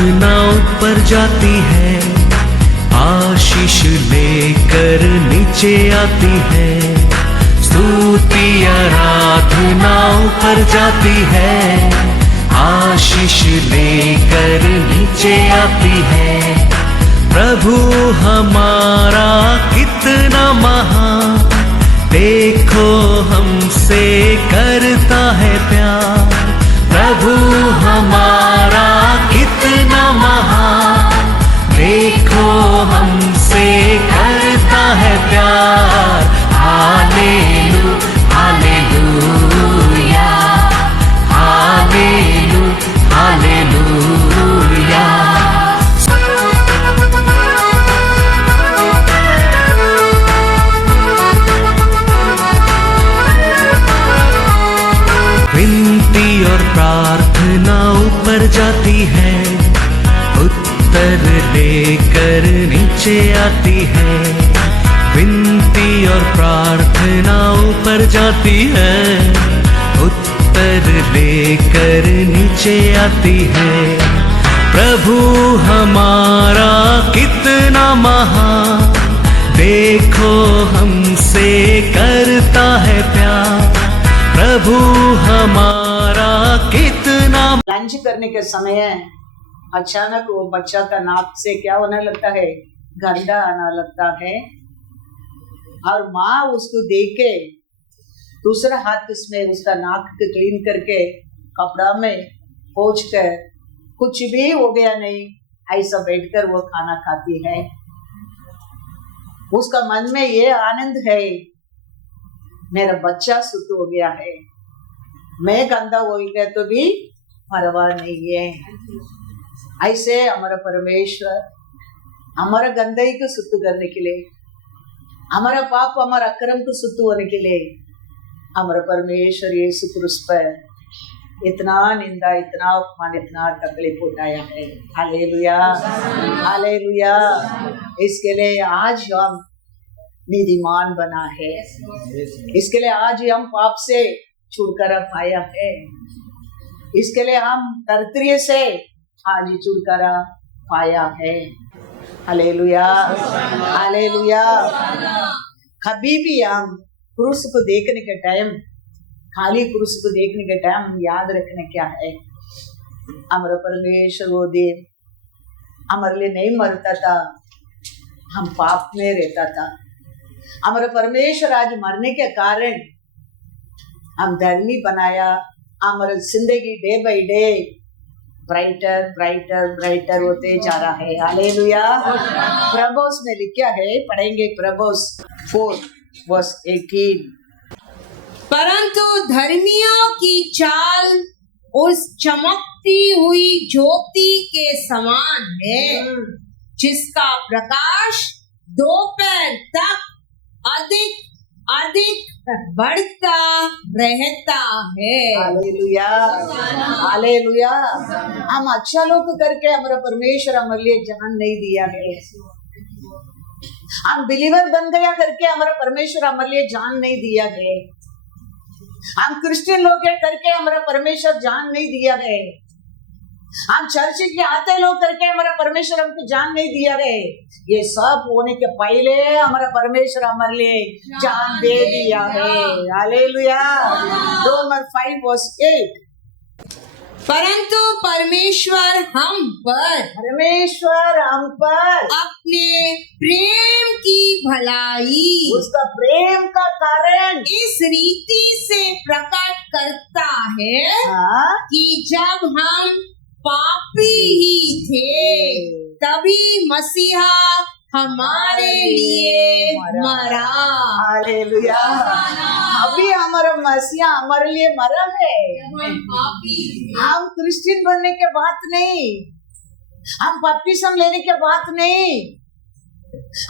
आराधना ऊपर जाती है, आशीष लेकर नीचे आती है। स्तुति आराधना ऊपर जाती है, आशीष लेकर नीचे आती है। प्रभु हमारा कितना महान, देखो हमसे करता है प्यार। प्रभु हमारा कितना महान, देखो हमसे करता है प्यार। हालेलू हालेलूया, हालेलू हालेलूया। विनती और प्रार्थना ऊपर जाती है, उत्तर लेकर नीचे आती है। विनती और प्रार्थना ऊपर जाती है, उत्तर लेकर नीचे आती है। प्रभु हमारा कितना महान, देखो हमसे करता है प्यार। प्रभु हमारा कितना। लंच करने के समय अचानक वो बच्चा का नाक से क्या होने लगता है, गंदा आना लगता है। और माँ उसको देख के दूसरा हाथ इसमें उसका नाक को क्लीन करके कपड़ा में पोंछ कर, कुछ भी हो गया नहीं, ऐसा बैठकर वो खाना खाती है। उसका मन में ये आनंद है, मेरा बच्चा शुद्ध हो गया है, मैं गंदा हो गया तो भी परवाह नहीं है। ऐसे हमारा परमेश्वर हमारा गंदगी को शुद्ध करने के लिए, हमारा पाप हमारा अक्रम को शुद्ध होने के लिए हमारा परमेश्वर यीशु क्रूस पर इतना निंदा, इतना अपमान, इतना तकलीफ उठाया है। Hallelujah hallelujah. इसके लिए आज हम नीतिमान बना है, इसके लिए आज हम पाप से छुटकारा पाया है, इसके लिए हम तरतरिये से आज छुटकारा पाया है। Hallelujah hallelujah. कभी भी हम क्रूस को देखने के टाइम, खाली क्रूस को देखने के टाइम याद रखने क्या है, हमारा परमेश्वर वो दिन हमारे लिए नहीं मरता था, हम पाप में रहता था। हमारा परमेश्वर आज मरने के कारण हम धर्मी बनाया। हमारा जिंदगी day by day brighter brighter brighter होते जा रहा है। हालेलुया। प्रभुस में लिखा है, पढ़ेंगे प्रभुस 4:18। परंतु धर्मियों की चाल उस चमकती हुई ज्योति के समान है, जिसका प्रकाश दोपहर तक अधिक अधिक बढ़ता रहता है। Hallelujah hallelujah. हम अच्छा लोग करके हमारा परमेश्वर हमारे लिए जान नहीं दिया है। हम बिलीवर बन गया करके हमारा परमेश्वर हमारे लिए जान नहीं दिया है। हम क्रिश्चियन लोग करके हमारा परमेश्वर जान नहीं दिया है। हम चर्च के आते लोग करके हमारा परमेश्वर हमको जान नहीं दिया है। ये सब होने के पहले हमारा परमेश्वर हमारे लिए जान दे दिया है। हालेलुया। रोमन 5:8। परंतु परमेश्वर हम पर अपने प्रेम की भलाई, उसका प्रेम का कारण इस रीति से प्रकट करता है कि जब हम पापी ही थे, तभी मसीहा हमारे लिए मरा। हालेलुया। अभी हमारा मसीहा हमारे लिए मरा है। हम क्रिश्चियन बनने के बात नहीं, हम बपतिस्म लेने के बात नहीं,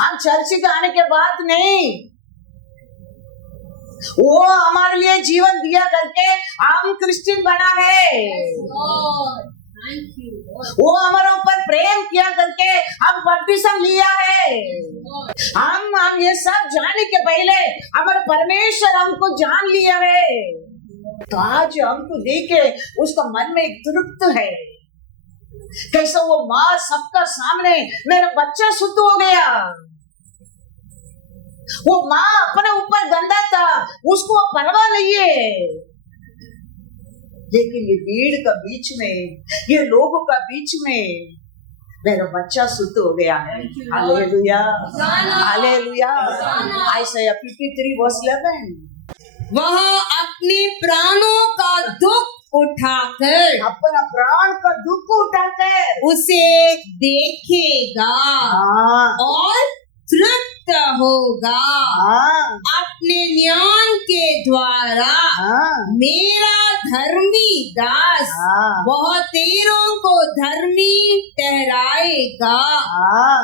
हम चर्च के आने के बात नहीं, वो हमारे लिए जीवन दिया करके हम क्रिश्चियन बना है। वो हमारे ऊपर प्रेम किया करके हम बपतिस्म लिया है। हम ये सब जानने के पहले हमारे परमेश्वर हमको जान लिया है। तो आज हमको देख के उसका मन में एक तृप्त है, कैसे वो माँ सबका सामने मेरा बच्चा शुद्ध हो गया। वो माँ अपने ऊपर गंदा था, उसको परवाह नहीं है, लेकिन ये भीड़ का बीच में, ये लोगों का बीच में मेरा बच्चा शुद्ध हो गया है। Hallelujah, hallelujah. Isaiah 53 verse 11। वह अपने प्राणों का दुख उठाकर अपना प्राण का दुख उठाकर उसे देखेगा और तृप्त होगा। अपने ज्ञान के द्वारा मेरा धर्मी दास बहुतेरों को धर्मी ठहराएगा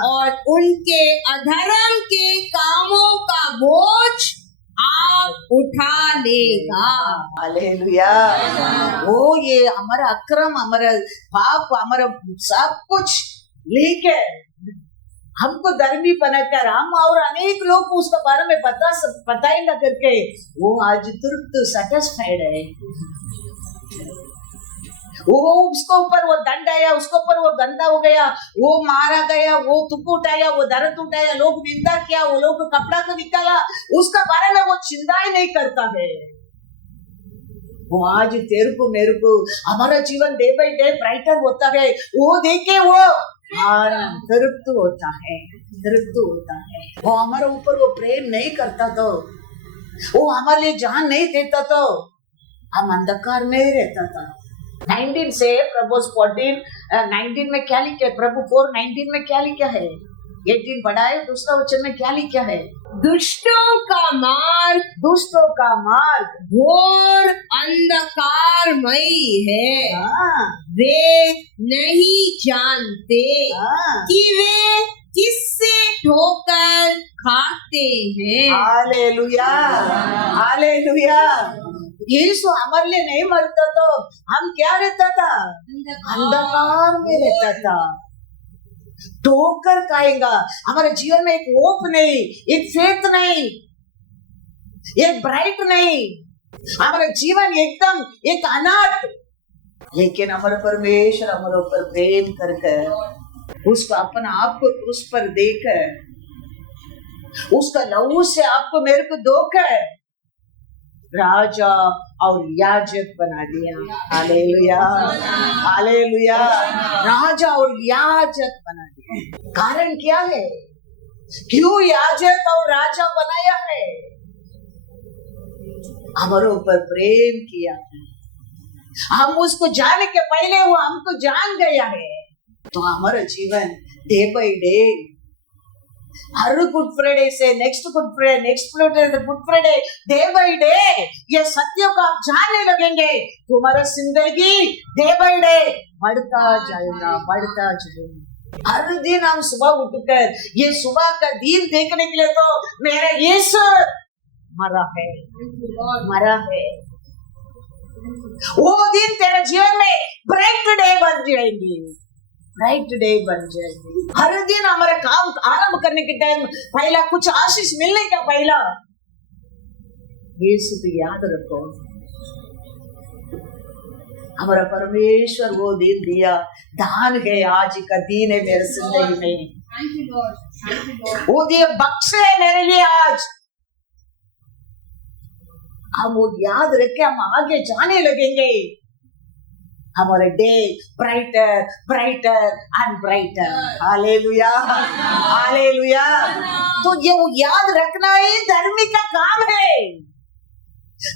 और उनके अधर्म के कामों का बोझ आप उठा लेगा। हालेलुया। वो ये हमारा अक्रम, हमारा पाप, हमारा सब कुछ लेके हमको धर्मी बनाकर हम और अनेक लोग को उसके बारे में बताएंगे करके वो आज तृप्त सैटिस्फाइड है। वो उसको ऊपर वो दंड आया, उसके ऊपर वो गंदा हो गया, वो मारा गया, वो तुक उठाया, वो दर्द उठाया, लोग निंदा किया, वो लोग कपड़ा को निकाला, उसका बारे में वो चिंता ही नहीं करता है। वो आज तेरे को मेरे को हमारा जीवन डे बाय डे ब्राइटर होता है, वो देखे वो तृप्त होता है, तृप्त होता है। वो हमारे ऊपर वो प्रेम नहीं करता तो, वो हमारे लिए जान नहीं देता तो हम अंधकार में ही रहता था। 19 से प्रभु 19 में क्या लिखा है? प्रभु 4:19 में क्या लिखा है? 18 पढ़ा है, दूसरा वचन में क्या लिखा है? दुष्टों का मार्ग घोर अंधकारमयी है। वे नहीं जानते कि वे किससे ठोकर खाते हैं। Hallelujah, hallelujah. यीशु हमारे लिए नहीं मरता तो हम क्या रहता था? अंधकार में रहता था। ठोकर खाएगा, हमारे जीवन में एक होप नहीं, एक फेथ नहीं, एक ब्राइट नहीं, हमारा जीवन एकदम एक अनाथ। लेकिन हमारे परमेश्वर हमारे ऊपर प्रेम करके उसको अपना आप को उस पर देकर उसका लहू से आपको मेरे को धोकर राजा और याजक बना दिया। Hallelujah, hallelujah. राजा और याजक बना दिया। कारण क्या है? क्यों याजक और राजा बनाया है? हमारे ऊपर प्रेम किया है। हम उसको जाने के पहले वो हमको जान गया है। तो हमारा जीवन डे बाय डे, हर गुड फ्राइडे से next Good Friday, next Good Friday, day by day ये सत्य को आप जानने लगेंगे, तुम्हारा जिंदगी डे बाय डे बढ़ता जाएगा, बढ़ता जाएगा। हर दिन हम सुबह उठकर ये सुबह का दिन देखने के लिए तो मेरा यीशु मरा है, मरा है। वो दिन तेरे जीवन में ब्राइट डे बन जाएंगे, ब्राइट डे बन जाएगी। हर दिन हमारा काम आरंभ करने के टाइम पहला कुछ आशीष मिलने का पहला यीशु को याद रखो। हमारा परमेश्वर वो दिन दिया, दान है, आज का दिन है मेरे जिंदगी में। वो दिए बख्शे है मेरे लिए आज। हम वो याद रख के हम आगे जाने लगेंगे। हमारे day brighter, brighter and brighter. Hallelujah, hallelujah. तो ये वो याद रखना ही धर्मी का काम है।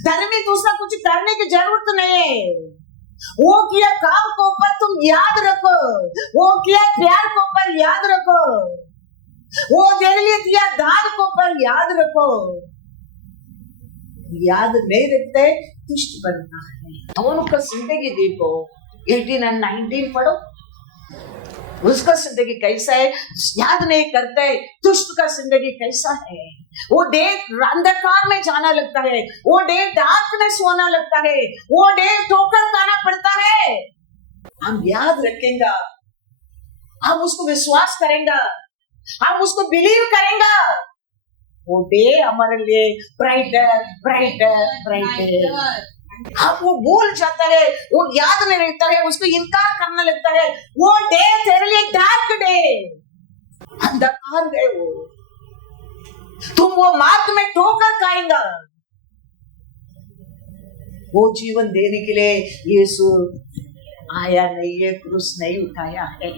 धर्मी दूसरा कुछ करने की जरूरत नहीं है। वो किया काम को ऊपर तुम याद रखो, वो किया प्यार को ऊपर याद रखो, वो तेरे लिए दिया दान को ऊपर याद रखो। याद नहीं रखते दुष्ट बनना है। दोनों का जिंदगी देखो, 18 और 19 पढ़ो, उसका जिंदगी कैसा है याद नहीं करते। दुष्ट का जिंदगी कैसा है? वो डे अंधकार में जाना लगता है, वो डे डार्कनेस होना लगता है, वो डे ठोकर खाना पड़ता है। हम याद रखेंगे, हम उसको विश्वास करेंगे, हम उसको बिलीव करेंगे। वो डे हमारे लिए ब्राइटर, ब्राइटर, ब्राइटर। अब वो भूल जाता है, वो याद नहीं रहता है, उसको इनकार करने लगता है। वो डे तेरे लिए डार्क डे, अंधकार है वो, तुम वो मार्ग में ठोकर खाएगा। वो जीवन देने के लिए यीशु आया नहीं है, क्रूस नहीं उठाया है।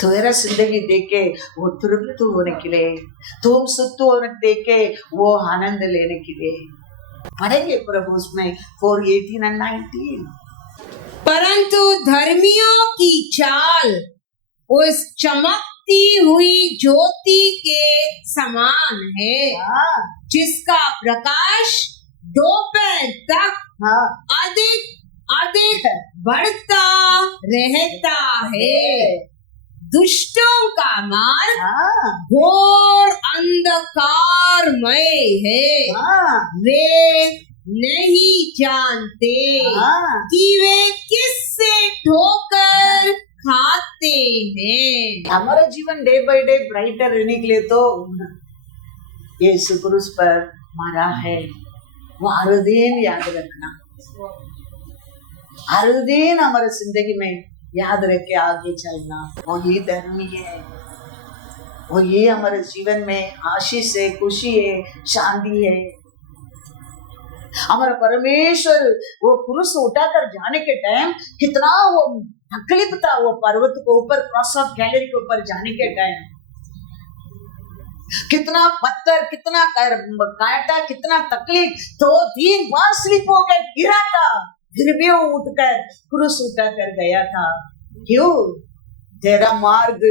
तेरा जिंदगी देख के वो तृप्त होने के लिए, तुम सुस्त होने देख के वो आनंद लेने के लिए। पढ़ेंगे प्रभु उसमें 4:18 और 19। परंतु धर्मियों की चाल उस चमकती हुई ज्योति के समान है, जिसका प्रकाश दोपहर तक अधिक अधिक बढ़ता रहता है। दुष्टों का मार्ग घोर अंधकारमय है, वे नहीं जानते कि वे किससे ठोकर खाते हैं। हमारा जीवन डे बाय डे ब्राइटर रहने के लिए तो यीशु क्रूस पर मरा है, वो हर दिन याद रखना, हर दिन हमारे जिंदगी में याद रख के आगे चलना। वही धर्मी है, वही हमारे जीवन में आशीष है, खुशी है, शांति है। हमारा परमेश्वर वो क्रूस उठाकर जाने के टाइम कितना वो तकलीफ था, वो पर्वत को ऊपर क्रॉस ऑफ गैलरी के ऊपर जाने के टाइम कितना पत्थर, कितना कांटा, कितना तकलीफ। तो 3 बार स्लिप हो गए, गिरा था, फिर भी वो उठकर क्रूस उठाकर गया था। क्यों? तेरा मार्ग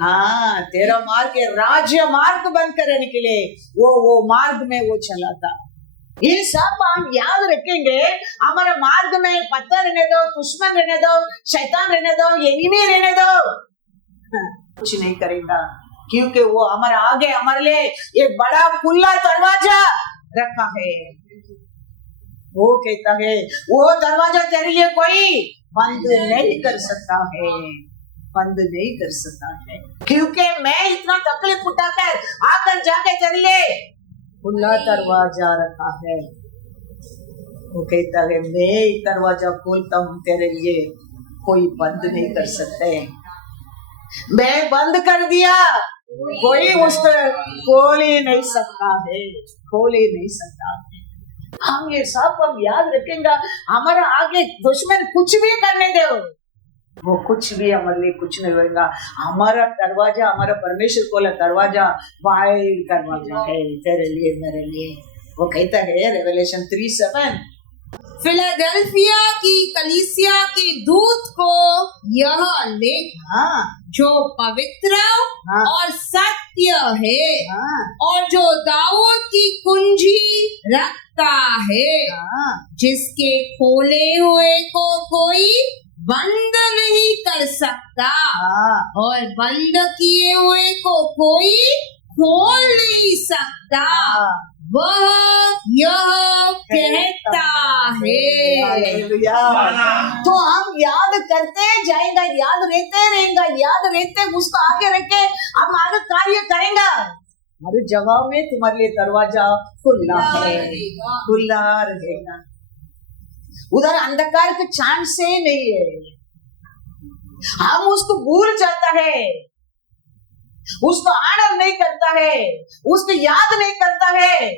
हाँ, तेरा मार्ग राज्य मार्ग बनकर रहने के लिए वो मार्ग में वो चला था। ये सब हम याद रखेंगे। हमारे मार्ग में पत्थर रहने दो, दुश्मन रहने दो, शैतान रहने दो, एनिमी रहने दो, कुछ नहीं करेगा, क्योंकि वो हमारे आगे हमारे लिए एक बड़ा खुला दरवाजा रखा है। वो कहता है वो दरवाजा तेरे लिए कोई बंद नहीं कर सकता है, बंद नहीं कर सकता है, क्योंकि मैं इतना तकलीफ उठाकर आकर जाके तेरे लिए खुला दरवाजा रखा है। वो कहता है मैं दरवाजा खोलता हूँ तेरे लिए, कोई बंद नहीं कर सकते। मैं बंद कर दिया, कोई उसको खोल ही नहीं सकता है, खोल ही नहीं सकता है। हम ये सब हम याद रखेंगे। हमारा आगे दुश्मन कुछ भी करने दो, वो कुछ भी हमारे लिए कुछ नहीं होगा। हमारा दरवाजा, हमारा परमेश्वर खोला दरवाजा वाइड दरवाजा है तेरे लिए, मेरे लिए। वो कहता है रेवलेशन 3:7, फिलाडेल्फिया की कलीसिया के दूत को यह लिख, जो पवित्र और सत्य है और जो दाऊद की कुंजी रखता है, जिसके खोले हुए को कोई बंद नहीं कर सकता और बंद किए हुए को कोई खोल नहीं सकता, वह यह कहता है। तो हम याद करते जाएंगे, याद रहते रहेंगे, याद रहते उसको आगे रख के हम आगे कार्य करेंगे। हर जगह में तुम्हारे लिए दरवाजा खुला है, खुला रहेगा। उधर अंधकार का चांस ही नहीं है। हम उसको भूल जाता है, उसको आनंद नहीं करता है, उसको याद नहीं करता है,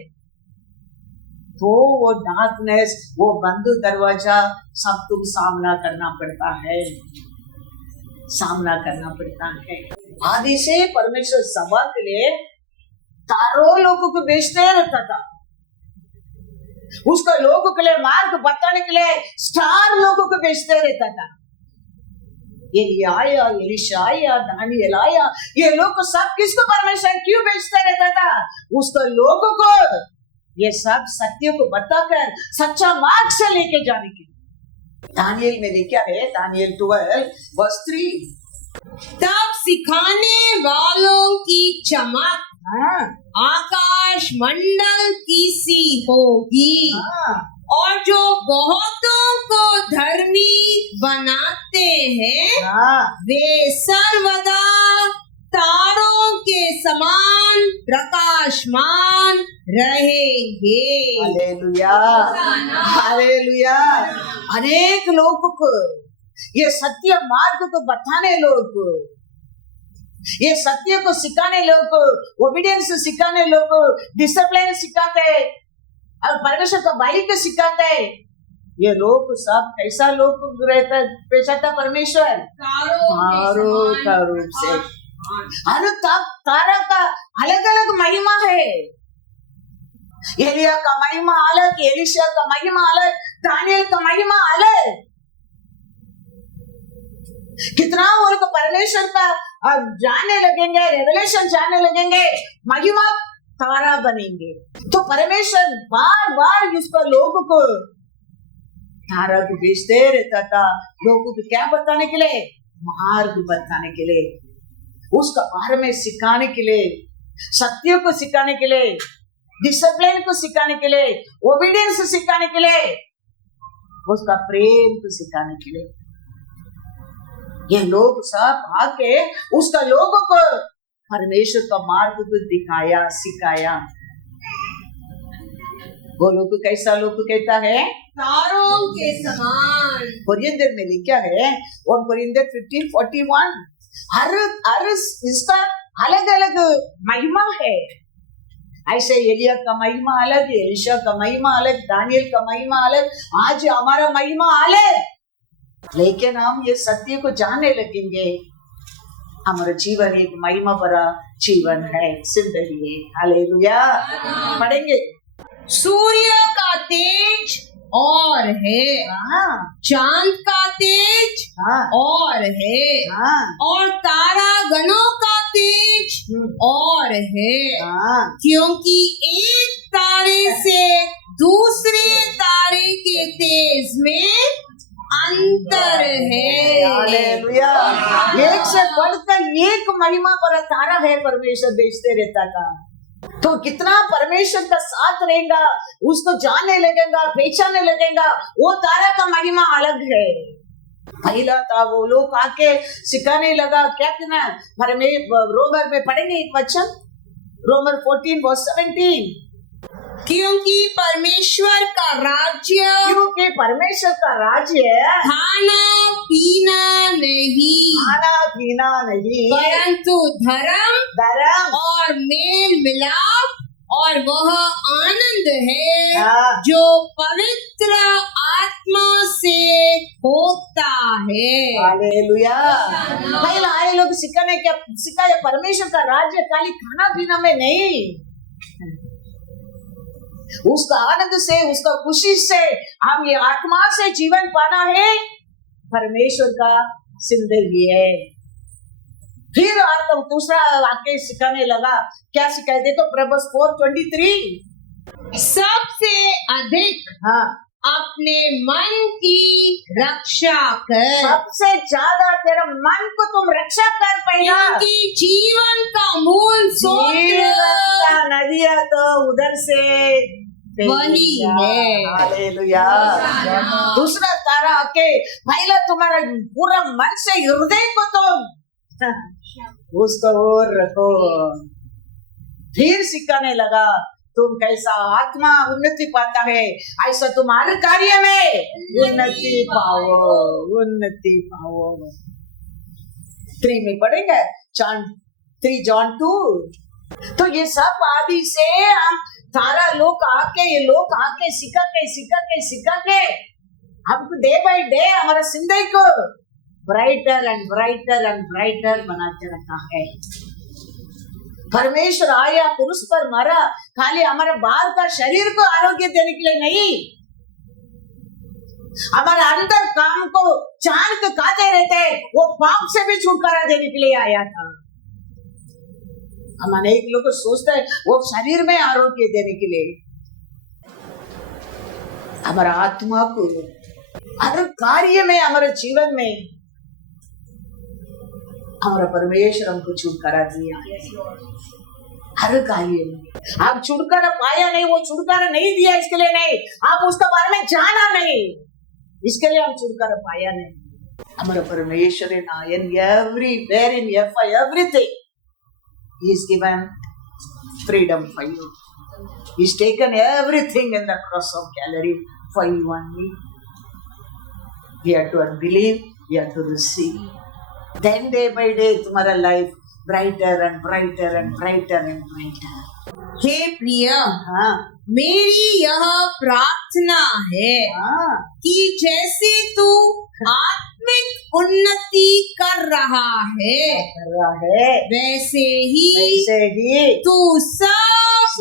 तो वो डार्कनेस, वो बंद दरवाजा सब तुम सामना करना पड़ता है, सामना करना पड़ता है। आदि से परमेश्वर सभा के लिए तारों लोगों को बेचते रहता था, उसका लोगों के लिए मार्ग बताने के लिए स्टार लोगों को बेचते रहता था। एलिया आया, एलीशा आया, दानियल आया, ये लोग सब किसको परमेश्वर क्यों बेचता रहता था? उसको लोगों को ये सब सत्य को बताकर सच्चा मार्ग से लेके जाने के लिए। दानियल में क्या है? दानियल 12:3, तब सिखाने वालों की चमक आकाश मंडल की सी होगी और जो बहुतों को धर्मी बनाते हैं वे सर्वदा तारों के समान प्रकाशमान रहेंगे। Hallelujah, hallelujah. अनेक लोगों को ये सत्य मार्ग को बताने लोग, ये सत्य को सिखाने लोग, ओबीडियंस सिखाने लोग, डिसिप्लिन सिखाते और परमेश्वर का बाइल को सिखाते। ये लोग सब कैसा लोग रहता पेश आता परमेश्वर तारों का रूप से। और तारा का अलग अलग महिमा है। एलिया का महिमा अलग, एलिशा का महिमा अलग, दानियल का महिमा अलग। कितना वो लोग परमेश्वर का जानने लगेंगे, रेवलेशन जानने लगेंगे, महिमा तारा बनेंगे। तो परमेश्वर बार बार इसको लोगों को तारा को भेजते रहता था, लोगों को क्या बताने के लिए? मार्ग बताने के लिए, उसका बारे में सिखाने के लिए, सत्य को सिखाने के लिए, डिसिप्लिन को सिखाने के लिए, ओबीडियंस सिखाने के लिए, उसका प्रेम को सिखाने के लिए। ये लोग सब आके उसका लोगों को परमेश्वर का मार्ग को दिखाया, सिखाया। वो लोग कैसा लोग कहता है? तारों के समान। कोरिंथियर में लिखा है 1 कोरिंथियर 15:41, हर इसका अलग अलग महिमा है। ऐसे एलिया का महिमा अलग, एलिशा का महिमा अलग, दानियल का महिमा अलग, आज हमारा महिमा अलग। लेकिन हम ये सत्य को जानने लगेंगे, हमारा जीवन एक महिमा भरा जीवन है, जिंदगी है। हालेलुया। पढ़ेंगे। सूर्य का तेज और है, चांद का तेज और है, और तारा गणों का तेज और है, क्योंकि एक तारे से दूसरे तारे के तेज में अंतर है। हालेलुया। एक से बढ़कर एक महिमा भरा तारा है, परमेश्वर भेजते रहता था। तो कितना परमेश्वर का साथ रहेगा, उसको जानने लगेगा, पहचानने लगेगा। वो तारा का महिमा अलग है। पहला था वो लोग आके सिखाने लगा, क्या कहना रोमर में पढ़ेंगे एक वचन, रोमर 14:17। क्योंकि परमेश्वर का राज्य, क्योंकि परमेश्वर का राज्य खाना पीना नहीं, परंतु धर्म और मेल मिलाप और वह आनंद है जो पवित्र आत्मा से होता है। हालेलुया। पहला आए लोग सिखाया परमेश्वर का राज्य खाली खाना पीना में नहीं, उसका आनंद से, उसका खुशी से, हम ये आत्मा से जीवन पाना है, परमेश्वर का जिंदगी है। फिर आपको दूसरा वाक्य सिखाने लगा, क्या सिखाए? देखो प्रभुस 4:23, सबसे अधिक अपने मन की रक्षा कर। सबसे ज्यादा तेरा मन को तुम रक्षा कर पहला, क्योंकि जीवन का मूल स्रोत नदिया तो उधर से वही है। हालेलुया। दूसरा तारा आके पहला तुम्हारा पूरा मन से, हृदय को तुम उसको और रखो। फिर सिखाने लगा तुम कैसा आत्मा उन्नति पाता है, ऐसा तुम हर कार्य में उन्नति पाओ। 3 में पढ़ेंगे, 3 John 2। तो ये सब आदि से हम तारा लोग आके, ये लोग आके सिखा के हमको डे बाय डे हमारा जिंदगी को ब्राइटर एंड ब्राइटर बनाते रखा है। परमेश्वर आया, पुरुष पर मरा, खाली हमारे बाहर का शरीर को आरोग्य देने के लिए नहीं, हमारे अंदर काम को चांद के खाते रहते, वो पाप से भी छुटकारा देने के लिए आया था। हम अनेक लोग सोचते हैं वो शरीर में आरोग्य देने के लिए, हमारा आत्मा को हर कार्य में, हमारे जीवन में हमारा परमेश्वर हमको छुटकारा दिया है। हर कार्य में आप छुटकारा पाया नहीं, वो छुटकारा नहीं दिया इसके लिए नहीं, आप उसका बारे में जाना नहीं, इसके लिए हम छुटकारा पाया नहीं। हमारा परमेश्वर in everywhere, in everything He is given freedom for you. He's taken everything in the cross of Calvary for you and me. We have to believe, we have to receive. Then day by day तुम्हारा life brighter and brighter and brighter and brighter. हे प्रिय, हाँ मेरी यह प्रार्थना है हाँ कि जैसे तू आत्मिक उन्नति कर रहा है वैसे ही तू सब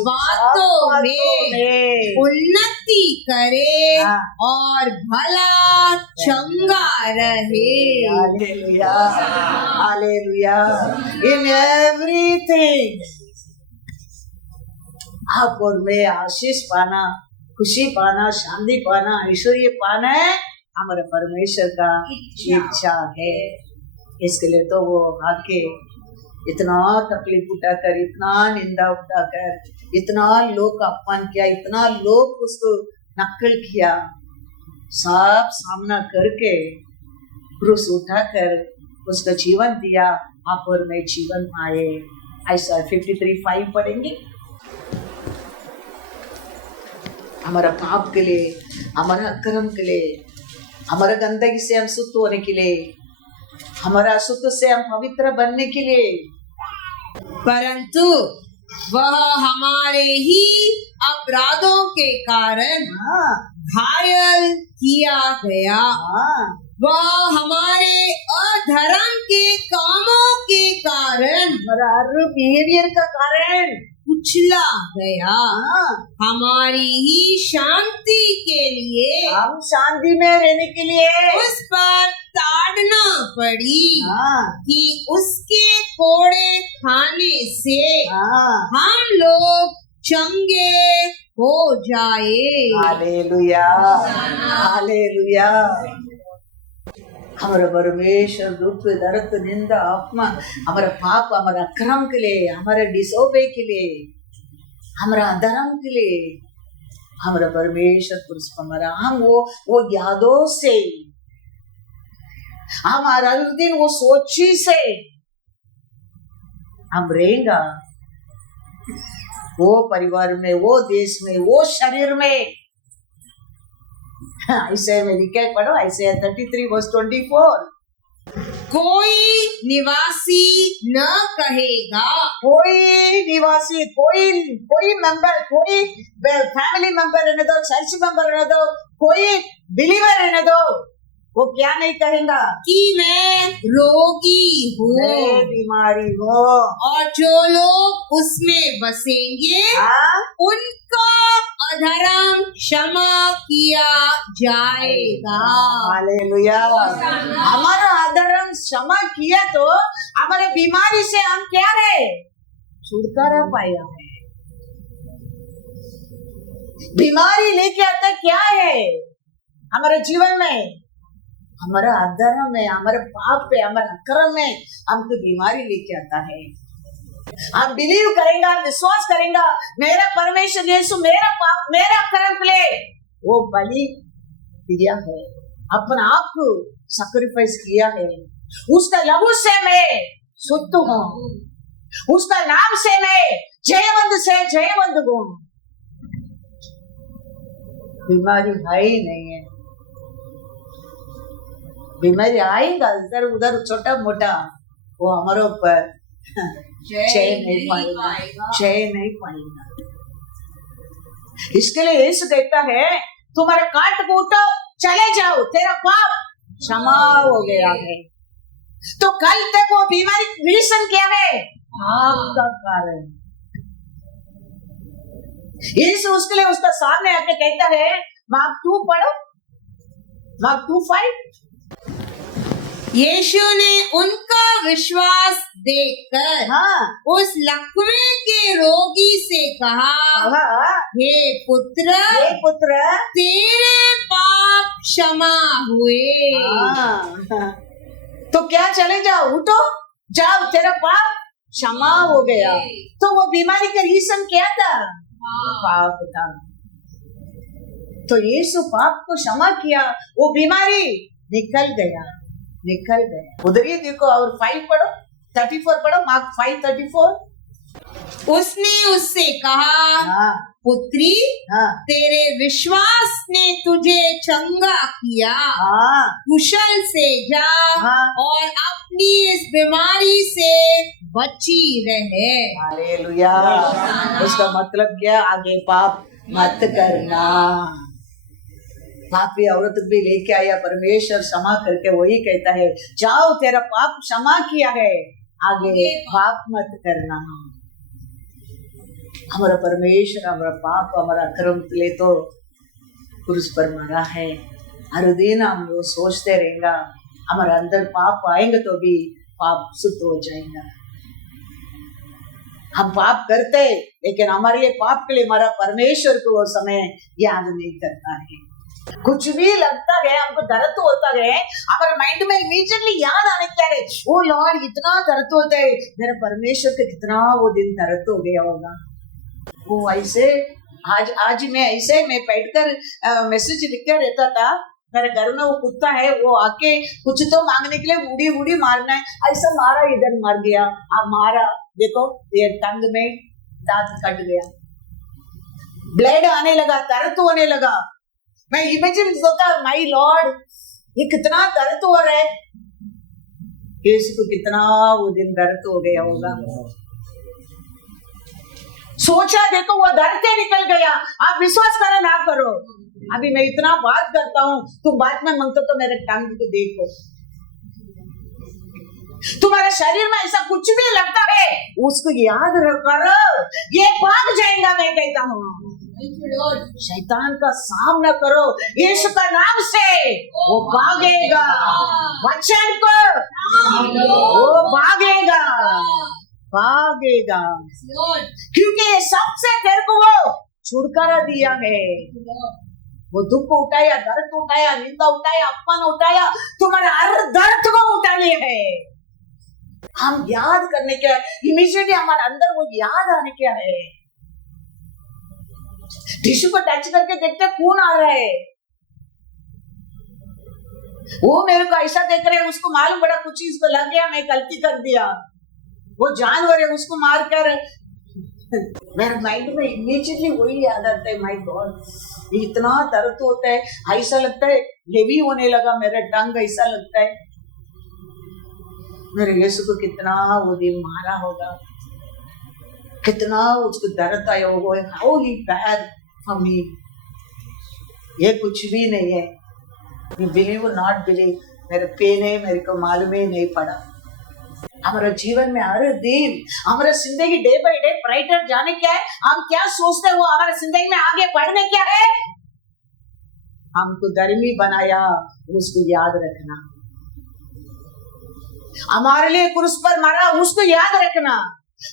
बातों में उन्नति करे हाँ। और भला चंगा रहे। Hallelujah. Hallelujah. In everything. आप और मैं आशीष पाना, खुशी पाना, शांति पाना, ऐश्वर्य पाना है हमारे परमेश्वर का इच्छा है। इसके लिए तो वो आके इतना तकलीफ उठाकर, इतना निंदा उठाकर, इतना लोग का अपमान किया, इतना लोग उसको नकल किया, सब सामना करके क्रूस उठाकर उसका जीवन दिया। आप और मैं जीवन पाए। ऐसा 53:5 पढ़ेंगे। हमारा पाप के लिए, हमारा अक्रम के लिए, हमारा गंदगी से हम शुद्ध होने के लिए, हमारा अशुद्ध से हम पवित्र बनने के लिए, परंतु वह हमारे ही अपराधों के कारण घायल किया गया, वह हमारे अधर्म के कामों के कारण, हमारा बिहेवियर का कारण कुचला गया, हमारी ही शांति के लिए, हम शांति में रहने के लिए उस पर ताड़ना पड़ी कि उसके कोड़े खाने से हम लोग चंगे हो जाए। Hallelujah, hallelujah. हमारा परमेश्वर दुख दर्द निंदा अपमान, हमारा पाप, हमारा अक्रम के लिए, हमारे डिसोबे के लिए, हमारा अधर्म के लिए, हमारा परमेश्वर पुरुष हमारा हम वो यादों से, हमारा हर दिन वो सोची से हम रहेगा। वो परिवार में, वो देश में, वो शरीर में। ऐसे में लिखा है, पढ़ो ऐसे 33:24। कोई निवासी न कहेगा, कोई निवासी, कोई मेंबर, कोई फैमिली मेंबर रहने दो, चर्च मेंबर रहने दो, कोई बिलीवर रहने दो, वो क्या नहीं कहेगा कि मैं रोगी हूँ, मैं बीमारी हूँ। और जो लोग उसमें बसेंगे उनका अधर्म क्षमा किया जाएगा। हालेलुया। हमारा अधर्म क्षमा किया तो हमारे बीमारी से हम क्या रहे, छुटकारा पाया है। बीमारी लेके आता क्या है हमारे जीवन में, हमारा अधर्म में, हमारे पाप पे, हमारे अक्रम में हमको बीमारी लेके आता है। हम बिलीव करेंगे, विश्वास करेंगे, मेरा परमेश्वर यीशु मेरा पाप, मेरा अक्रम के लिए वो बलि दिया है, अपना आप को सैक्रिफाइस किया है। उसका लहू से मैं शुद्ध हूँ, उसका नाम से मैं जयवंत हूँ। बीमारी है ही नहीं है। बीमारी आएगा इधर उधर छोटा मोटा, वो हमारे ऊपर चय नहीं पाएगा। इसके लिए यीशु कहता है, तुम्हारे काट कूटो चले जाओ, तेरा पाप क्षमा हो गया है। तो कल तक वो बीमारी रीजन क्या है, आपका कारण। यीशु उसके लिए उसका सामने आके कहता है, मार्क 2 पढ़ो, मार्क 2:5। यीशु ने उनका विश्वास देखकर उस लकवे के रोगी से कहा, हे पुत्र, तेरे पाप क्षमा हुए। तो क्या, चले जाओ, उठो जाओ, तेरा पाप क्षमा हो गया। तो वो बीमारी का रीजन क्या था, पाप था। तो यीशु पाप को क्षमा किया, वो बीमारी निकल गया। उधर ही देखो, और 5 पढ़ो, 34 पढ़ो, मार्क 5:34। उसने उससे कहा, पुत्री, तेरे विश्वास ने तुझे चंगा किया, कुशल से जा और अपनी इस बीमारी से बची रहे। हालेलुया। उसका मतलब क्या? आगे पाप मत करना। पापी औरत भी लेके आया परमेश्वर क्षमा करके, वही कहता है जाओ तेरा पाप क्षमा किया है, आगे पाप मत करना। हमारा परमेश्वर हमारा पाप हमारा अक्रम के लिए तो क्रूस पर मरा है। हर दिन हम वो सोचते रहेंगे, हमारे अंदर पाप आएंगे तो भी पाप शुद्ध हो जाएगा। हम पाप करते लेकिन हमारे लिए पाप के लिए हमारा परमेश्वर को वो समय याद नहीं करता है। कुछ भी लगता है हमको दर्द तो होता है, हमारे माइंड में इमीडिएटली याद आने क्या है, ओ लॉर्ड इतना दर्द होता है, मेरा परमेश्वर का कितना वो दिन दर्द हो गया होगा। वो ऐसे आज मैं ऐसे मैं बैठकर मैसेज लिख कर रहता था। मेरे घर में वो कुत्ता है, वो आके कुछ तो मांगने के लिए बूढ़ी बूढ़ी मारना है, ऐसा मारा, इधर मर गया। अब मारा, देखो ये टंग में दांत कट गया, ब्लड आने लगा, दर्द होने लगा। मैं इमेजिन सोचा, माय लॉर्ड ये कितना दर्द हो रहा है, यीशु को कितना वो दिन दर्द हो गया होगा। सोचा, देखो वो दर्द से निकल गया। आप विश्वास करो ना करो, अभी मैं इतना बात करता हूँ, तुम बात में मांगते तो मेरे टंग को देखो। तुम्हारे शरीर में ऐसा कुछ भी लगता है, उसको याद करो, ये भाग जाएगा। मैं कहता हूँ शैतान का सामना करो, यीशु का नाम से वो भागेगा। वचन को वो भागेगा, भागेगा, क्योंकि सबसे तेरे को वो छुटकारा दिया है। वो दुख उठाया, दर्द उठाया, निंदा उठाया, अपमान उठाया, तुम्हारे हर दर्द को उठा लिया है। हम याद करने क्या है, इमीडिएटली हमारे अंदर वो याद आने क्या है। टिश्यू को टच करके देखते खून आ रहा है, वो मेरे को ऐसा देख रहे हैं, उसको मालूम बड़ा कुछ चीज को लग गया, मैं गलती कर दिया। वो जानवर है, उसको मार कर मेरे माइंड में इमीडिएटली वही याद आता है, माय गॉड इतना दर्द होता है, ऐसा लगता है हेवी होने लगा मेरा टंग, ऐसा लगता है मेरे यीशु को कितना वो दिन मारा होगा, कितना उसको दर्द आया होगा। How he bad for me. ये कुछ भी नहीं है, यू बिलीव और नॉट बिलीव, मेरे पेन है, मेरे को मालूम ही नहीं पड़ा। हमारा जीवन में हर दिन हमारा जिंदगी डे बाय डे ब्राइटर जाने क्या है, हम क्या सोचते हैं वो हमारे जिंदगी में आगे बढ़ने क्या है। हमको धर्मी बनाया, उसको याद रखना। हमारे लिए क्रूस पर मरा, उसको याद रखना।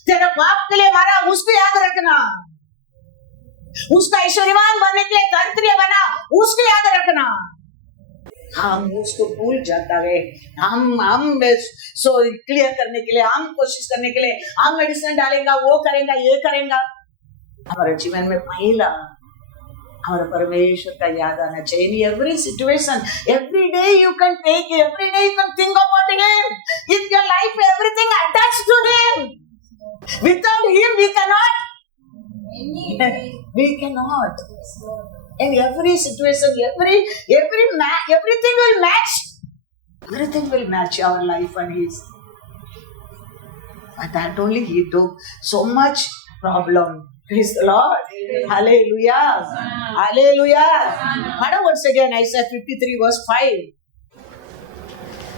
तेरे पाप के लिए मरा, उसको याद रखना। उसका ऐश्वर्यवान बनने के लिए दरिद्र बना, उसको याद रखना। हम उसको भूल जाता है। हम सो क्लियर करने के लिए, हम कोशिश करने के लिए हम मेडिसिन डालेंगे, वो करेंगे, ये करेंगे। हमारे जीवन में पहला हमारा परमेश्वर का याद आना चाहिए। In every situation, every day you can take, every day you can think about him. In your life everything attached to him. Without him we cannot, we cannot. In every situation, everything will match. Everything will match our life and his. But that only he took so much problem. Praise the Lord. Hallelujah. Hallelujah. But once again, Isaiah 53 verse 5.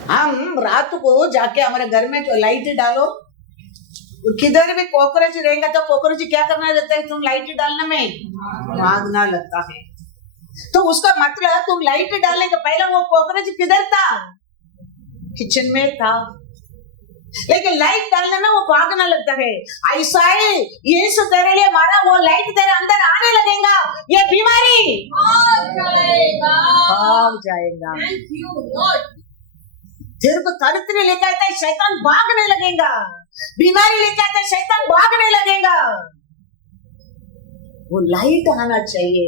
हम रात को जाके हमारे घर में जो light डालो, किधर भी कॉकरोच रहेगा तो कॉकरोच क्या करना रहता है, तुम लाइट डालने में भागना लगता है। तो उसका मतलब तुम लाइट डालने का पहले वो कॉकरोच किधर था, किचन में था, लेकिन लाइट डालने में वो भागना लगता है। ऐसा ही यीशु तेरे लिए मारा, वो लाइट तेरे अंदर आने लगेगा, ये बीमारी भाग जाएगा। तेरे को दरिद्र लेकर आता है, शैतान भागने लगेगा। बीमारी लेकर आता है, शैतान भागने लगेगा। वो लाइट आना चाहिए।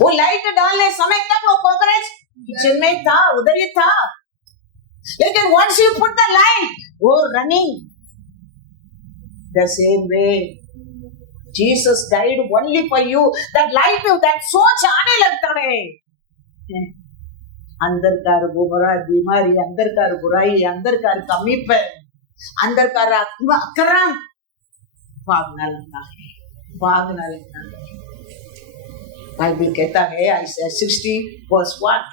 वो लाइट डालने समय तक वो कॉकरोच किचन में था, उधर ही था, लेकिन once you put the light, वो running The same way, Jesus died only for you. That life, that सोच आने लगता है. अंदर का बीमारी, अंदर का बुराई, अंदर का कमीपन, अंदर का अक्रम भागना लगता है, भागना लगता है. बाइबल कहता है आइसा 60:1,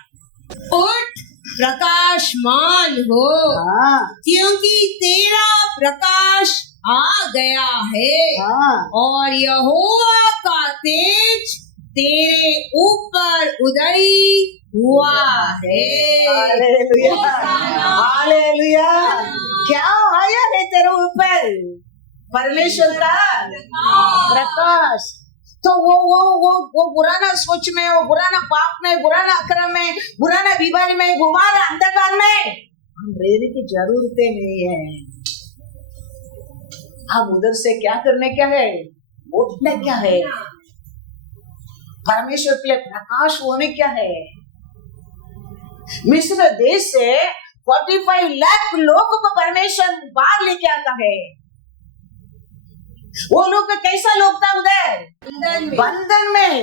उठ प्रकाशमान हो, क्योंकि तेरा प्रकाश आ गया है और यहोवा का तेज तेरे ऊपर उदय हुआ है. हालेलुया. क्या आया है तेरे ऊपर? परमेश्वर का प्रकाश. तो वो पुराना सोच में, वो पुराना पाप में, पुराना अक्रम में, पुराना बीमारी में, गुमान अंधकार में हम रहने की जरूरत नहीं है. अब उधर से क्या करने क्या है? उठने क्या है? परमेश्वर के लिए प्रकाश होने क्या है? मिस्र देश से 45 लाख लोगों को परमेश्वर बाहर लेके आता है. वो लोग कैसा लोग था उधर? बंधन में.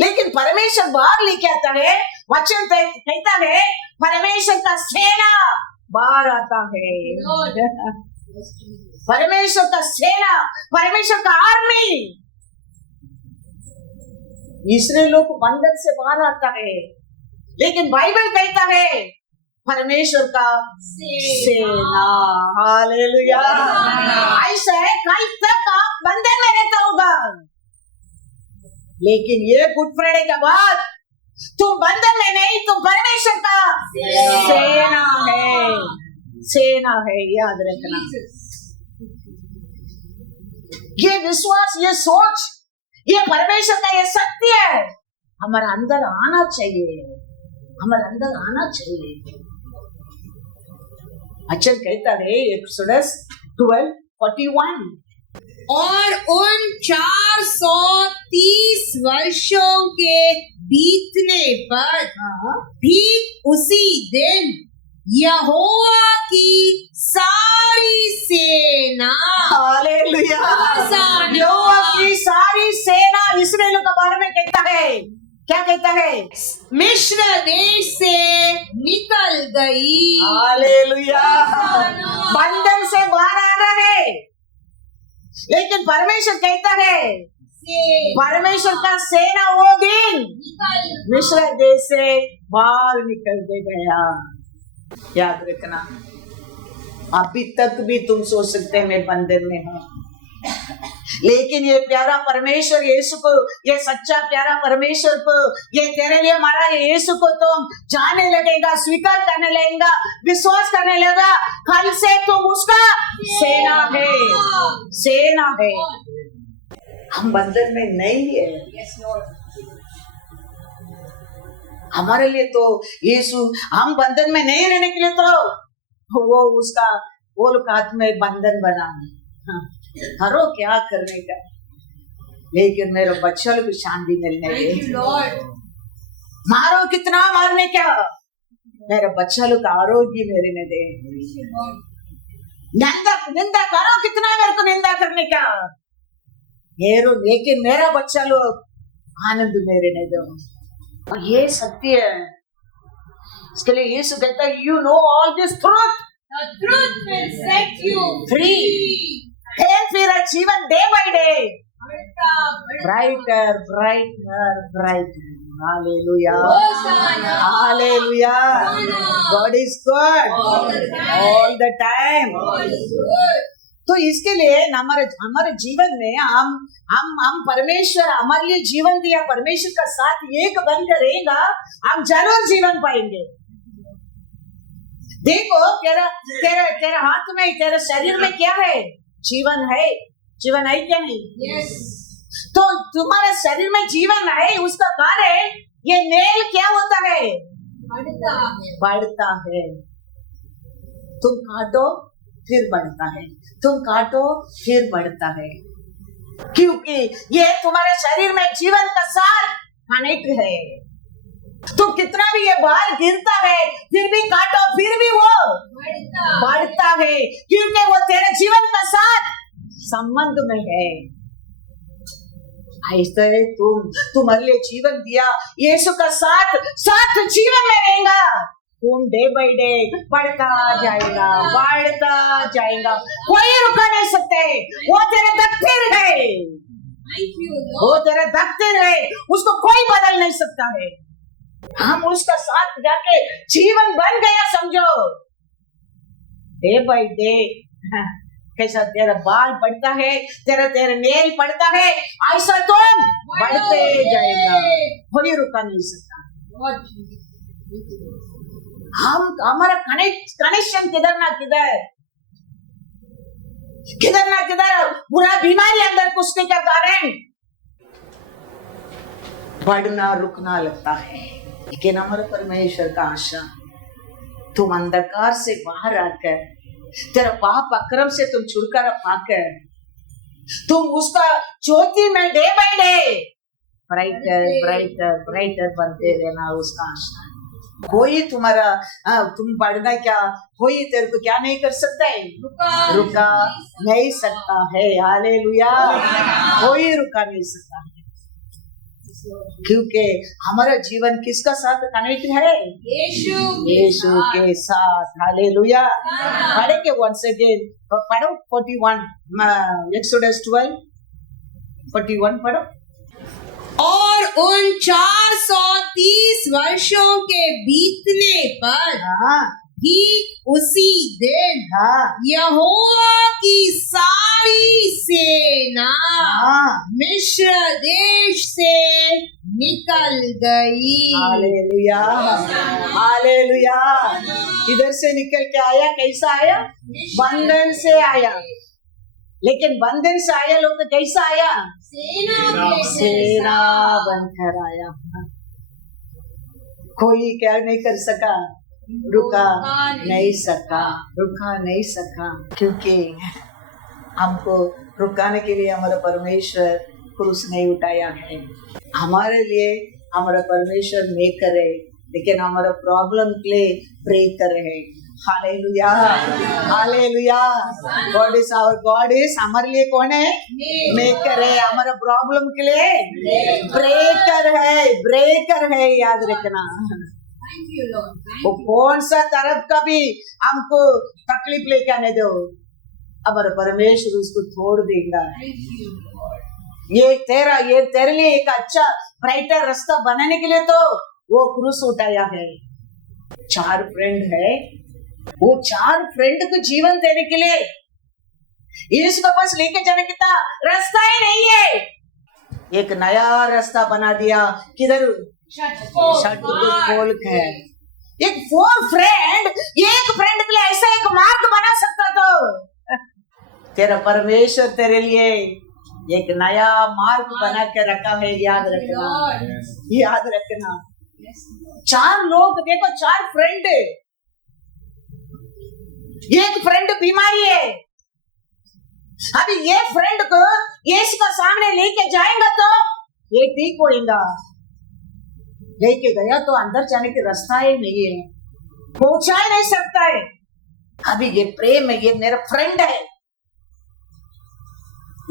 लेकिन परमेश्वर बाहर लेके आता है. वचन कहता है परमेश्वर का सेना बाहर आता है. परमेश्वर का सेना, परमेश्वर का आर्मी इसराइल लोग बंधन से बाहर आता है. लेकिन बाइबल कहता है परमेश्वर का सेना. हालेलुया. ऐसा है कल तक आप बंधन में रहता होगा, लेकिन ये गुड फ्राइडे के बाद तुम बंधन में नहीं, तुम परमेश्वर का सेना है. सेना है, याद रखना. ये विश्वास, ये सोच, ये परमेश्वर का ये सत्य है हमारे अंदर आना चाहिए, हमारे अंदर आना चाहिए. अच्छा कहता है एक्सोडस 12:41, और उन 430 वर्षों के बीतने पर ठीक उसी दिन यहोवा की सारी सेना, हालेलुया, यहोवा की सारी सेना इस्राएल के बारे में कहता है. क्या कहता है? मिस्र देश से निकल गई. हालेलुया. बंधन से बाहर आना है, लेकिन परमेश्वर कहता है परमेश्वर का सेना वो दिन मिस्र देश से बाहर निकल के गया. याद रखना. अभी तक भी तुम सोच सकते हैं मैं बंधन में हूँ, लेकिन ये प्यारा परमेश्वर यीशु को, ये सच्चा प्यारा परमेश्वर को, ये तेरे लिए मारा यीशु को तुम जाने लगेगा, स्वीकार करने लगेगा, विश्वास करने लगेगा. कल से तुम उसका सेना है, सेना है. हम बंधन में नहीं है. हमारे लिए तो यीशु, हम बंधन में नहीं रहने के लिए तो वो उसका वो लोग हाथ में बंधन बना. करो क्या करने का, लेकिन मेरे बच्चों को शांति मिलने दे. मारो कितना मारने क्या, मेरे बच्चों को आरोग्य मेरे में दे. निंदा करो कितना मेरे को निंदा करने का, लेकिन मेरा बच्चा लोग आनंद मेरे में दो. और ये सत्य है. इसके लिए यीशु कहता है you know all this truth, the truth will set you free. फिर जीवन day by day brighter brighter brighter. Hallelujah, hallelujah. God is good all the time. तो इसके लिए हमारे जीवन में हम परमेश्वर हमारे लिए जीवन दिया, परमेश्वर का साथ एक बनकर रहेगा, हम जरूर जीवन पाएंगे. देखो तेरा हाथ में, तेरे शरीर में क्या है? जीवन है. जीवन है क्या नहीं? yes. तो तुम्हारे शरीर में जीवन है, उसका कारण ये नेल क्या होता है? बढ़ता है. तुम काटो फिर बढ़ता है, तुम काटो फिर बढ़ता है, क्योंकि ये तुम्हारे शरीर में जीवन का सार कनेक्ट है. तो कितना भी ये बाल गिरता है फिर भी काटो, फिर भी वो बढ़ता है, क्योंकि वो तेरे जीवन का साथ संबंध में है। ऐसे तुम्हारे लिए जीवन दिया, यीशु का साथ जीवन में रहेगा, तुम डे बाय डे बढ़ता जाएगा, बढ़ता जाएगा, कोई रुका नहीं सकते। वो तेरे दफ्तर है, वो तेरा दफ्तर है, उसको कोई बदल नहीं सकता है। हम उसका साथ जाके जीवन बन गया समझो। डे बाय डे कैसा तेरा बाल बढ़ता है, तेरा नेल बढ़ता है, ऐसा तुम बढ़ते जाएगा, कोई रुका नहीं सकता। हम हमारा कनेक्शन किधर ना किधर बुरा बीमारी अंदर घुसने का कारण बढ़ना रुकना लगता है। लेकिन हमारे परमेश्वर का आशा, तुम अंधकार से बाहर आकर, तेरा पाप अक्रम से तुम छुटकारा पाकर, तुम उसका ज्योति में डे बाय डे ब्राइटर बनते रहना, उसका आशा। कोई तुम्हारा तुम बढ़ना क्या, कोई तेरे को क्या नहीं कर सकता है, रुका नहीं सकता है। हालेलुया, कोई रुका नहीं सकता है, क्योंकि हमारा जीवन किसका साथ कनेक्ट है, यीशु के साथ। हालेलुया। पढ़ेंगे once again, पढ़ो 41 एक्सोडस 12:41 पढ़ो। और उन 430 वर्षों के बीतने पर ठीक उसी दिन यहोवा की सारी सेना मिस्र देश से निकल गई। Hallelujah, hallelujah. किधर से निकल के आया, कैसा आया, बंधन से आया। लेकिन बंधन से आया लोग तो कैसा आया, सेना बनकर आया। कोई क्या नहीं कर सका, रुका नहीं सका, क्योंकि हमको रुकाने के लिए हमारा परमेश्वर क्रूस नहीं उठाया है। हमारे लिए हमारा परमेश्वर नहीं करे, लेकिन हमारा प्रॉब्लम के लिए प्रे कर रहे। Hallelujah, hallelujah. God is our God is, हमारे लिए कौन है, मेकर है। हमारा प्रॉब्लम के लिए ब्रेकर है, याद रखना। वो कौन सा तरफ का भी हमको तकलीफ लेके आने दो, हमारा परमेश्वर उसको छोड़ देगा। ये तेरे लिए एक अच्छा ब्राइटर रास्ता बनाने के लिए तो वो क्रूस उठाया है। 4 फ्रेंड है, वो 4 फ्रेंड को जीवन देने के लिए इसको बस लेके जाने की रास्ता ही नहीं है। एक नया रास्ता बना दिया, किधर, शट खोल के। एक 4 फ्रेंड, एक फ्रेंड के लिए ऐसा एक मार्ग बना सकता तो तेरा परमेश्वर तेरे लिए एक नया मार्ग बना के रखा है। याद रखना। 4 लोग देखो, 4 फ्रेंड, एक फ्रेंड बीमारी है। अभी ये फ्रेंड को यीशु का सामने लेके जाएगा तो ये ठीक होएगा, लेके गया तो अंदर जाने की रास्ता ही नहीं है, पहुंचा ही नहीं सकता है। अभी ये प्रेम है, ये मेरा फ्रेंड है,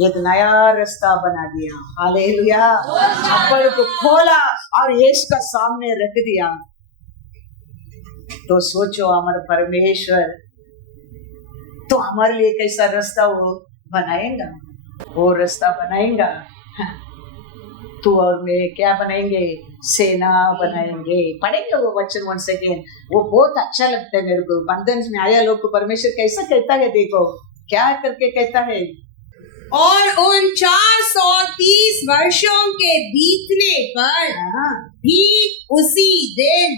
एक नया रास्ता बना दिया। हालेलुया। छप्पर को खोला और यीशु का सामने रख दिया। तो सोचो, हमारा परमेश्वर तो हमारे लिए कैसा रास्ता वो बनाएगा, वो रास्ता बनाएगा। तू और मैं क्या बनाएंगे, सेना बनाएंगे। पढ़ेंगे वो वचन once again, वो बहुत अच्छा लगता है मेरे को। बंधन में आया लोग को परमेश्वर कैसा कहता है, देखो क्या करके कहता है। और उन 430 वर्षों के बीतने पर ठीक उसी दिन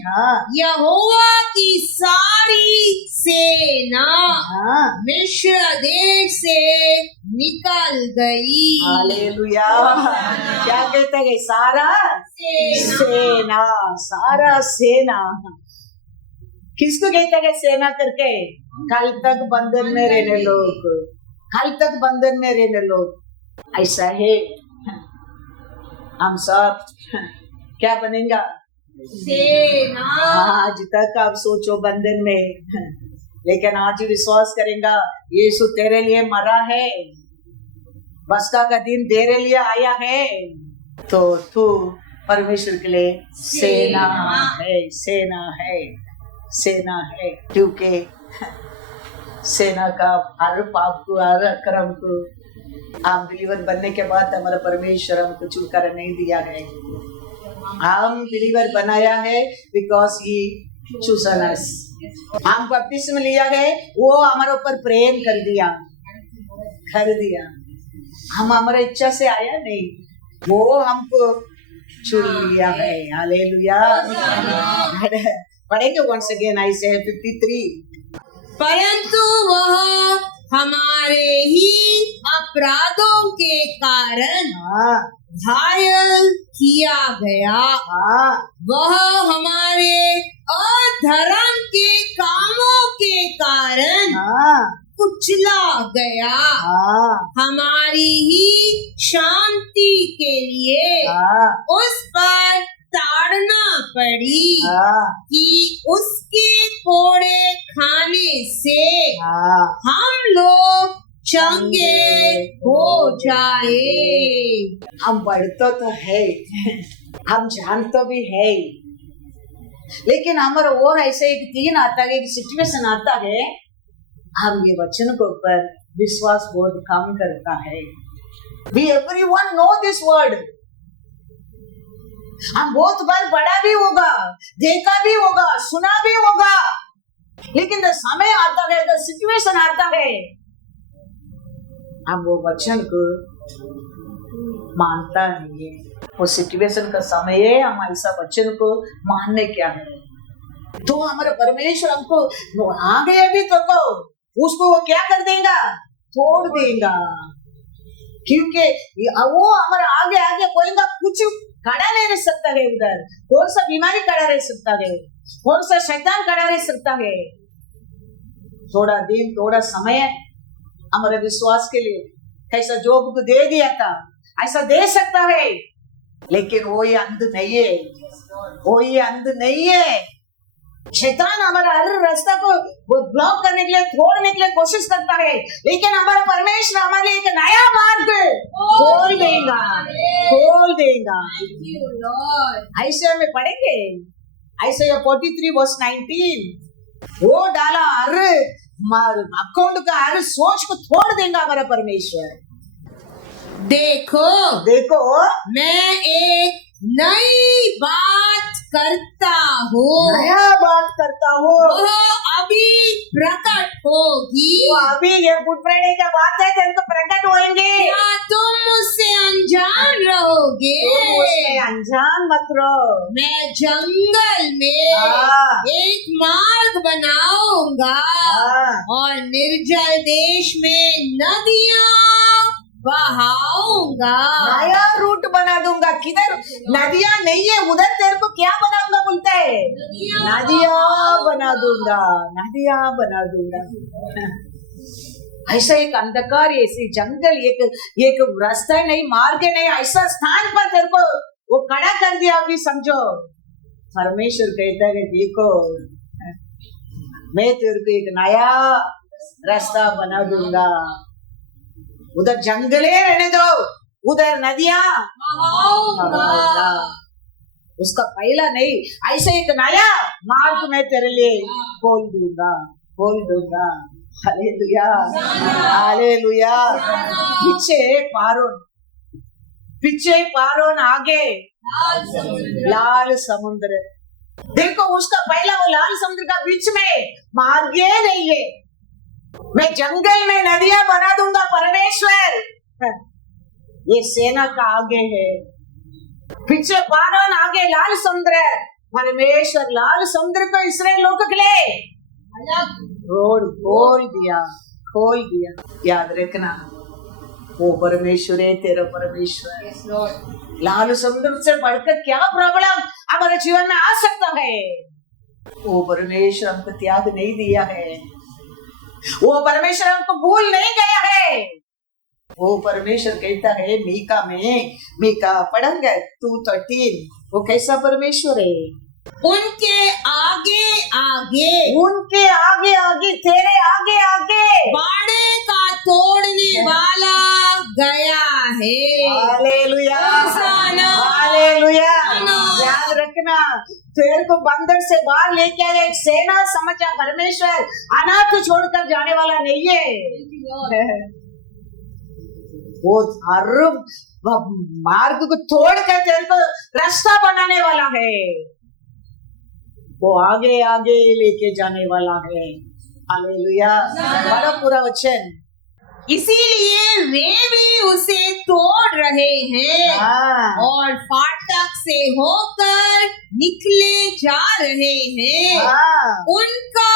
यहोवा की सारी सेना मिस्र देश से निकल गई। हालेलुया। क्या कहता है, सारा सेना। किसको कहता है सेना करके, कल तक बंधन में रहने लोग, कल तक बंधन में रहने लोग। ऐसा है हम सब क्या बनेगा, सेना। आज तक आप सोचो बंधन में, लेकिन आज विश्वास करेगा यीशु तेरे लिए मरा है, बसका का दिन तेरे लिए आया है, तो तू परमेश्वर के लिए सेना है, सेना है, सेना है। क्योंकि सेना का हर पाप को, हर अक्रम को हम बिलीवर बनने के बाद हमारा परमेश्वर हमको छुटकारा नहीं दिया है। हम बिलीवर बनाया है बिकॉज ही चूजन अस। हम बपतिस्मा लिया है, वो हमारे ऊपर प्रेम कर दिया। हम हमारा इच्छा से आया नहीं, वो हमको चुन लिया है। हालेलुया। पढ़ेंगे once again Isaiah 53। परंतु वह हमारे ही अपराधों के कारण घायल किया गया, वह हमारे अधर्म के कामों के कारण कुचला गया, हमारी ही शांति के लिए उस पर ताड़ना पड़ी कि उसके कोड़े खाने से हम लोग चंगे हो जाए। हम बढ़ते तो है, हम जानते भी है, लेकिन हमारा और ऐसे एक दिन आता है, एक सिचुएशन आता है, हम ये वचन के ऊपर विश्वास बहुत कम करता है। We everyone know this word। हम बहुत बार पढ़ा भी होगा, देखा भी होगा, सुना भी होगा, लेकिन जब समय आता है, जब सिचुएशन आता है, हम वो वचन को मानता नहीं है। वो सिचुएशन का समय है, हम ऐसा वचन को मानने क्या है, तो हमारा परमेश्वर हमको आगे अभी तो उसको वो क्या कर देगा, तोड़ देगा। क्योंकि वो हमारा आगे आगे कोई ना कुछ खड़ा नहीं रह सकता है। उधर कौन सा बीमारी खड़ा रह सकता है, कौन सा शैतान खड़ा रह सकता है। थोड़ा दिन, थोड़ा समय हमारे विश्वास के लिए कैसा जोब को दे दिया था, ऐसा दे सकता है, लेकिन वो ये अंध नहीं है, वो ये अंध नहीं है। शैतान हमारा हर रास्ता को वो ब्लॉक करने के लिए, तोड़ने के लिए कोशिश करता है, लेकिन हमारा परमेश्वर हमारे लिए एक नया मार्ग खोल देगा, खोल देगा। ऐसे हमें पढ़ेंगे Isaiah 43 verse 19। वो डाला हर अकाउंट का हर सोच को तोड़ देगा हमारा परमेश्वर। देखो देखो मैं एक नई बात करता हूँ, नया बात करता हूँ, वह अभी प्रकट होगी। वो अभी ये गुड फ्राइडे का बात है, जब तो प्रकट होंगे। क्या तुम मुझसे अनजान रहोगे? तुम उसमें अनजान मत रहो। मैं जंगल में एक मार्ग बनाऊंगा और निर्जल देश में नदियाँ बहाऊंगा। नया रूट बना दूंगा। किधर नदियाँ नहीं है, उधर तेरे को क्या बनाऊंगा बोलता है, नदियाँ बना दूंगा, नदियाँ बना दूंगा। ऐसा एक अंधकार, ऐसी जंगल, एक रास्ता नहीं, मार्ग नहीं, ऐसा स्थान पर तेरे को वो खड़ा कर दिया। अभी समझो, परमेश्वर कहता है देखो मैं तेरे को एक नया रास्ता बना दूंगा। उधर जंगले रहने दो, उधर नदियाँ बहाऊंगा। उसका पहला नहीं, ऐसे एक नया मार्ग मैं तेरे लिए खोल दूंगा, खोल दूंगा। Hallelujah, hallelujah. पीछे पारोन आगे लाल समुद्र। देखो उसका पहला वो लाल समुद्र का बीच में मार्ग नहीं है। मैं जंगल में नदियां बना दूंगा परमेश्वर। ये सेना का आगे है, पीछे पारोन, आगे लाल समुद्र। परमेश्वर लाल समुद्र को इस्राएल लोगों के लिए रोड खोल दिया, खोल दिया। याद रखना, वो परमेश्वर है तेरा परमेश्वर। लाल समुद्र से बढ़कर क्या प्रॉब्लम हमारे जीवन में आ सकता है? वो परमेश्वर हमको त्याग नहीं दिया है, वो परमेश्वर हमको भूल नहीं गया है। वो परमेश्वर कहता है मीका पढ़ेंगे 2:13, वो कैसा परमेश्वर है? उनके आगे आगे उनके आगे आगे, तेरे आगे आगे बाड़े का तोड़ने वाला गया है। हालेलुया, होशाना। हालेलुया। होशाना। याद रखना, तेरे को बंधन से बाहर लेके आया एक सेना समझा परमेश्वर, अनाथ छोड़कर जाने वाला नहीं है। वो हर मार्ग को तोड़कर तेरे को रास्ता बनाने वाला है, वो आगे आगे लेके जाने वाला है। हालेलुया, बड़ा पूरा वचन। इसीलिए वे भी उसे तोड़ रहे हैं हाँ, और फाटक से होकर निकले जा रहे हैं। हाँ, उनका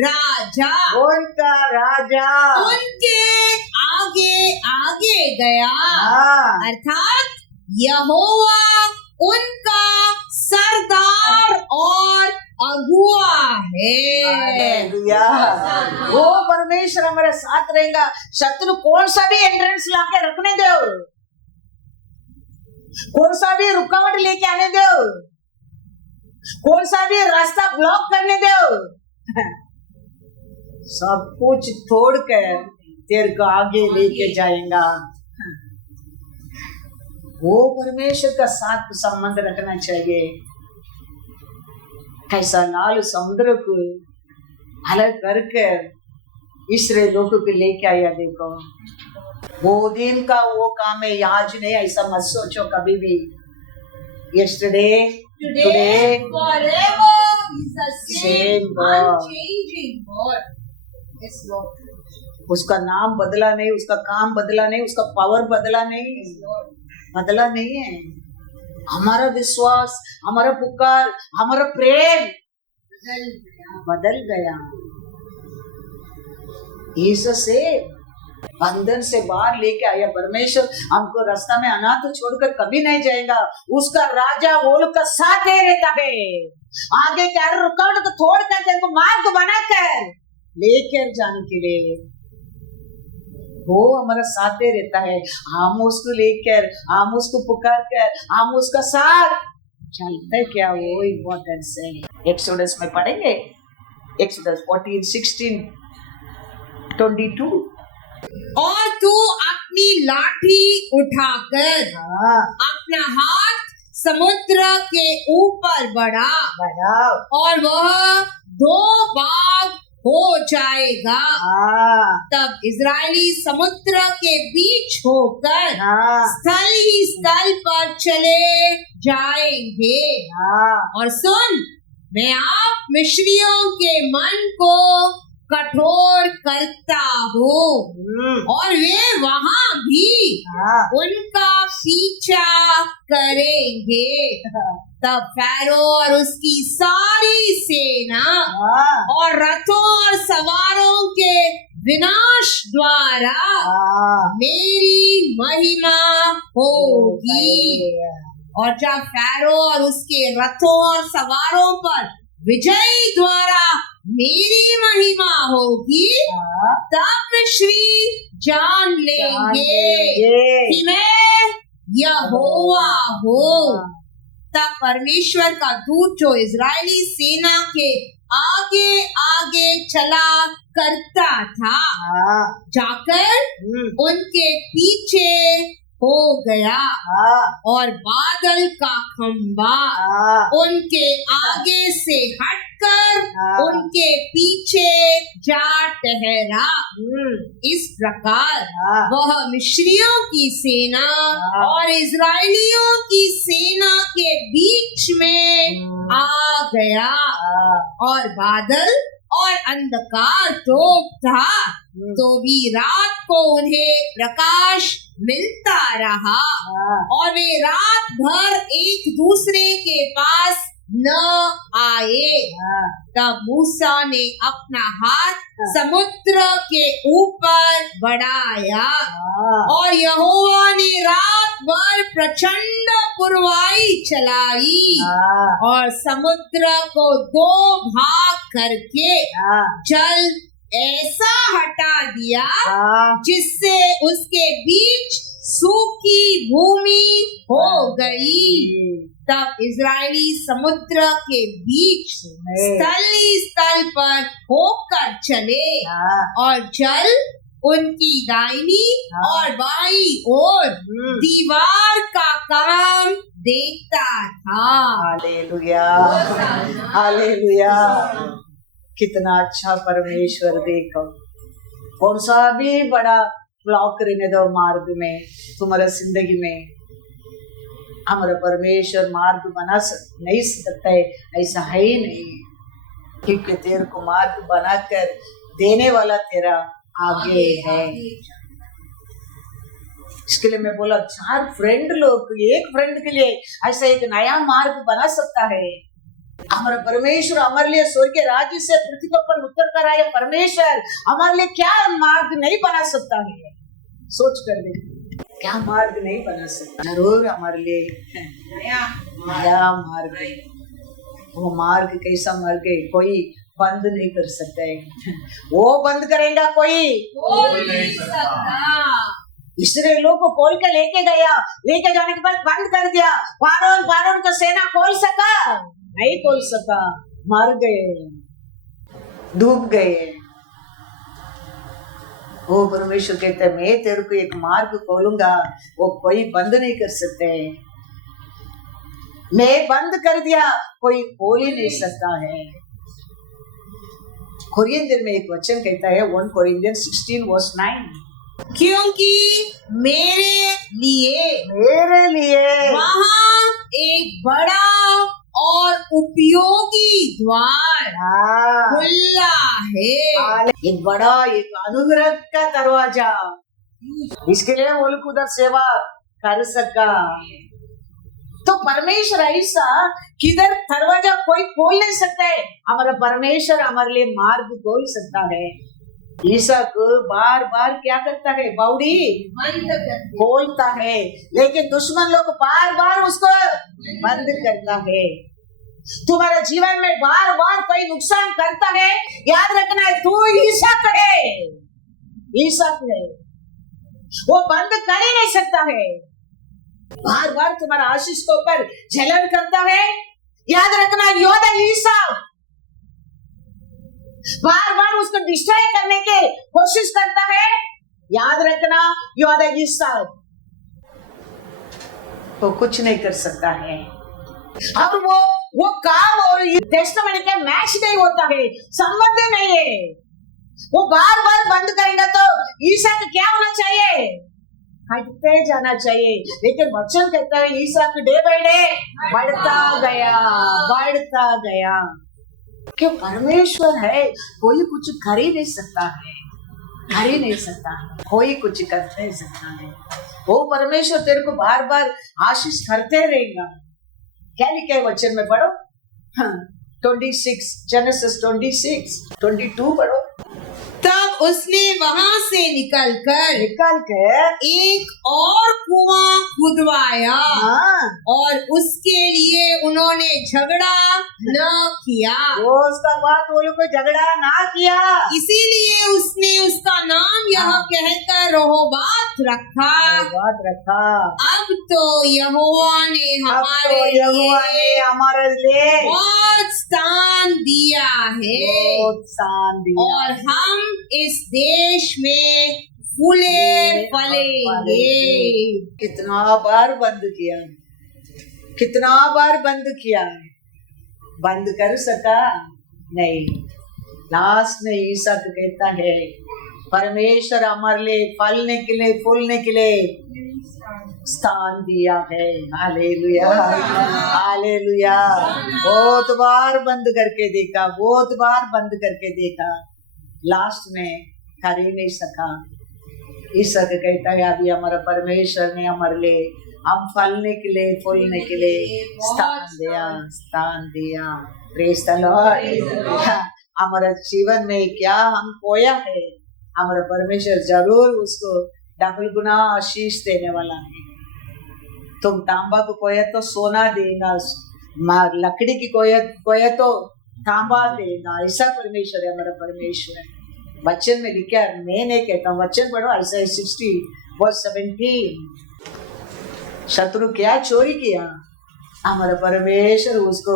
राजा उनका राजा उनके आगे आगे गया, हाँ, अर्थात यहोवा उनका सरदार और अगुआ है। हालेलुया। वो परमेश्वर हमारे साथ रहेगा। शत्रु कौन सा भी एंट्रेंस लाके रखने दो, कौन सा भी रुकावट लेके आने दो, कौन सा भी रास्ता ब्लॉक करने दो, सब कुछ तोड़कर तेरे को आगे लेके जाएगा। वो परमेश्वर का साथ संबंध रखना चाहिए। कैसा लाल समुद्र को अलग करके इसराइल लोगों को लेके आया। देखो, वो दिन का वो काम है, आज नहीं, ऐसा मत सोचो कभी भी। Yesterday, Today, forever, is the same, Same God. unchanging God. Yes, Lord. उसका नाम बदला नहीं, उसका काम बदला नहीं, उसका पावर बदला नहीं, बदला नहीं है। हमारा विश्वास, हमारा पुकार, हमारा प्रेम बदल गया। यीशु से बंधन से बाहर लेके आया परमेश्वर, हमको रास्ता में अनाथ छोड़कर कभी नहीं जाएगा। उसका राजा वो लोग का साथ दे रहता है, आगे क्या रुकावट को तोड़कर तेरे को मार्ग बनाकर लेकर जाने के लिए वो हमारा साथ दे रहता है। हम उसको लेकर, हम उसको पुकार कर, हम उसका साथ चलते क्या, वो इम्पोर्टेंस है। एक्सोडस में पढ़ेंगे, एक्सोडस 14, 16, 22। और तू अपनी लाठी उठाकर हाँ, अपना हाथ समुद्र के ऊपर बढ़ाओ और वह 2 भाग हो जाएगा। हाँ, तब इजरायली समुद्र के बीच होकर हाँ, स्थल ही स्थल पर चले जाएंगे। हाँ, और सुन, मैं आप मिस्रियों के मन को कठोर करता हूँ और वे वहाँ भी हाँ, उनका पीछा करेंगे। तब फैरो और उसकी सारी सेना हाँ, और रथों और सवारों के विनाश द्वारा हाँ, मेरी महिमा होगी। और जब फैरो और उसके रथों और सवारों पर विजयी द्वारा मेरी महिमा होगी, हाँ, तब मिस्री जान लेंगे कि मैं यहोवा हूँ। तब परमेश्वर का दूत जो इजरायली सेना के आगे आगे चला करता था, हाँ, जाकर उनके पीछे हो गया हाँ, और बादल का खंबा हाँ, उनके आगे से हटकर हाँ। उनके पीछे जा ठहरा। इस प्रकार हाँ, वह मिस्रियों की सेना हाँ। और इजरायलियों की सेना के बीच में आ गया हाँ, और बादल और अंधकार तो था, तो भी रात को उन्हें प्रकाश मिलता रहा हाँ, और वे रात भर एक दूसरे के पास न आए। हाँ, तब मूसा ने अपना हाथ समुद्र के ऊपर बढ़ाया हाँ, और यहोवा ने रात भर प्रचंड पुरवाई चलाई हाँ, और समुद्र को 2 भाग करके हाँ, जल ऐसा हटा दिया हाँ, जिससे उसके बीच सूखी भूमि हो गई। तब इजरायली समुद्र के बीच स्थली स्थल पर होकर चले हाँ, और जल उनकी दाहिनी हाँ। और बाईं ओर दीवार का काम देखता था। Hallelujah, hallelujah. कितना अच्छा परमेश्वर देखो। कौन सा भी बड़ा ब्लॉक रहने दो मार्ग में, तुम्हारा जिंदगी में हमारा परमेश्वर मार्ग बना नहीं सकता है, ऐसा है ही नहीं। क्योंकि तेरे को मार्ग बनाकर देने वाला तेरा आगे है। इसके लिए मैं बोला 4 फ्रेंड लोग एक फ्रेंड के लिए ऐसा एक नया मार्ग बना सकता है। हमारा परमेश्वर हमारे लिए स्वर्ग के राज्य से पृथ्वी पर उतर कर आया परमेश्वर हमारे लिए क्या मार्ग नहीं बना सकता है। सोच कर देखो क्या मार्ग नहीं बना सकता। जरूर हमारे लिए नया मार्ग है। वो मार्ग कैसा मार्ग है कोई बंद नहीं कर सकता है। वो बंद करेगा कोई नहीं सकता। इसराइलियों को खोल के लेके गया, लेके जाने के बाद बंद कर दिया। फारोन का सेना खोल सका नहीं, खोल सका, मर गए, डूब गए। वो परमेश्वर कहते हैं मैं तेरे को एक मार्ग खोलूंगा, वो कोई बंद नहीं कर सकते। मैं बंद कर दिया, कोई खोल ही नहीं सकता है। कोरिंथियर में एक वचन कहता है 1 Corinthians 16:9 क्योंकि मेरे लिए वहाँ एक बड़ा और उपयोगी द्वार खुला है। एक बड़ा एक अनुग्रह का दरवाजा, इसके लिए वो लोग उधर सेवा कर सका। तो परमेश्वर ऐसा किधर दरवाजा कोई खोल नहीं सकता है। हमारा परमेश्वर हमारे लिए मार्ग खोल सकता है। ईसाक बार बार क्या करता है, बावड़ी खोलता है, लेकिन दुश्मन लोग बार बार उसको बंद करता है। तुम्हारे जीवन में बार बार कोई नुकसान करता है, याद रखना है तू ईसाक है, ईसाक है, वो बंद कर ही नहीं सकता है। बार बार तुम्हारा आशीष के ऊपर जलन करता है, याद रखना योद्धा ईसाक बार बार उसको डिस्ट्रॉय करने की कोशिश करता है, याद रखना योद्धा ईसाक तो कुछ नहीं कर सकता है। अब वो काम और टेस्टामेंट का मैच नहीं होता है, संबंध नहीं है। वो बार बार बंद करेगा तो ईसाक क्या होना चाहिए, हटते जाना चाहिए। लेकिन वचन कहता है ईसाक डे बाय डे बढ़ता गया। क्यों, परमेश्वर है, कोई कुछ कर ही नहीं सकता है, कर ही नहीं सकता, कोई कुछ कर नहीं सकता है। वो परमेश्वर तेरे को बार बार आशीष करते रहेगा। क्या लिखा है वचन में, पढ़ो 26 जेनेसिस 26:22 पढ़ो। तब उसने वहां से निकल कर एक और कुआं खुदवाया और उसके लिए उन्होंने झगड़ा न किया। वो उसका बात वो लोग को झगड़ा ना किया, इसीलिए उसने उसका नाम यह कहकर रहोबात रखा। अब तो यहोवा ने हमारे लिए बहुत स्थान दिया है और हम इस देश में फूले फलेंगे। कितना बार बंद किया, बंद कर सका नहीं। लास्ट में ईसाक कहता है परमेश्वर हमारे लिए फलने के लिए फूलने के लिए स्थान दिया है। Hallelujah, hallelujah. बहुत बार बंद करके देखा, लास्ट में कर ही नहीं सका। ईसाक कहता है अभी हमारा परमेश्वर ने हमारे लिए हम फलने के लिए फूलने के लिए स्थान दिया। Praise the Lord. हमारा जीवन में क्या हम खोया है, हमारा परमेश्वर जरूर उसको डबल गुना आशीष देने वाला है। तुम तांबा को खोया तो सोना देगा, लकड़ी की खोया तो तांबा देगा। ऐसा परमेश्वर है हमारा परमेश्वर। वचन में लिखा है, मैं नहीं कहता हूँ, वचन पढ़ो। ऐसा 60 वर्स 17। शत्रु क्या चोरी किया, हमारा परमेश्वर उसको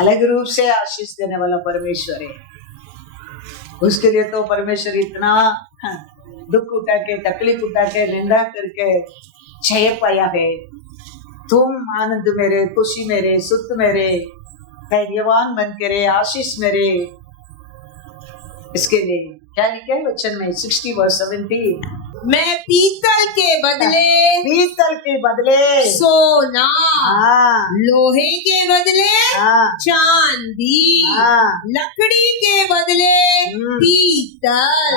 अलग रूप से आशीष देने वाला परमेश्वर है। उसके लिए तो परमेश्वर इतना दुख उठा के, तकलीफ उठा के, निंदा करके छह पाया है। तुम आनंद मेरे, खुशी मेरे, सुख मेरे, धैर्यवान बन के रहे, आशीष मेरे। इसके लिए क्या लिखा है वचन में 60 वर्स 17? मैं पीतल के बदले सोना, लोहे के बदले चांदी, लकड़ी के बदले पीतल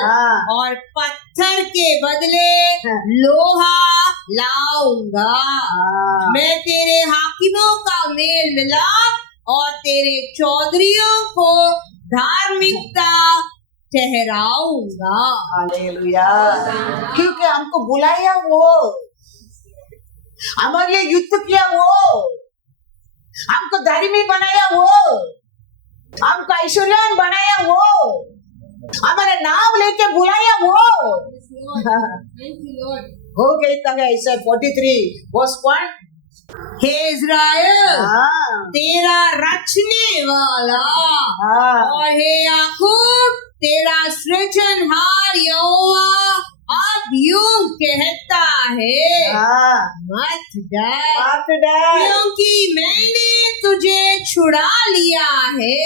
और पत्थर के बदले लोहा लाऊंगा। मैं तेरे हाकिमों का मेल मिलाप और तेरे चौधरियों को धार्मिकता ठहराऊंगा। हालेलुया। क्योंकि हमको बुलाया वो, हमारे लिए युद्ध किया वो, हमको धर्मी बनाया वो, हमको ऐश्वर्यवान बनाया वो, हमारे नाम लेके बुलाया वो। हो गई तक ऐसा 43 वर्स 1। हे इज़राइल, तेरा रचने वाला और हे याकूब तेरा सृजनहार यहोवा अब यूं कहता है, मत डर, क्योंकि मैंने तुझे छुड़ा लिया है,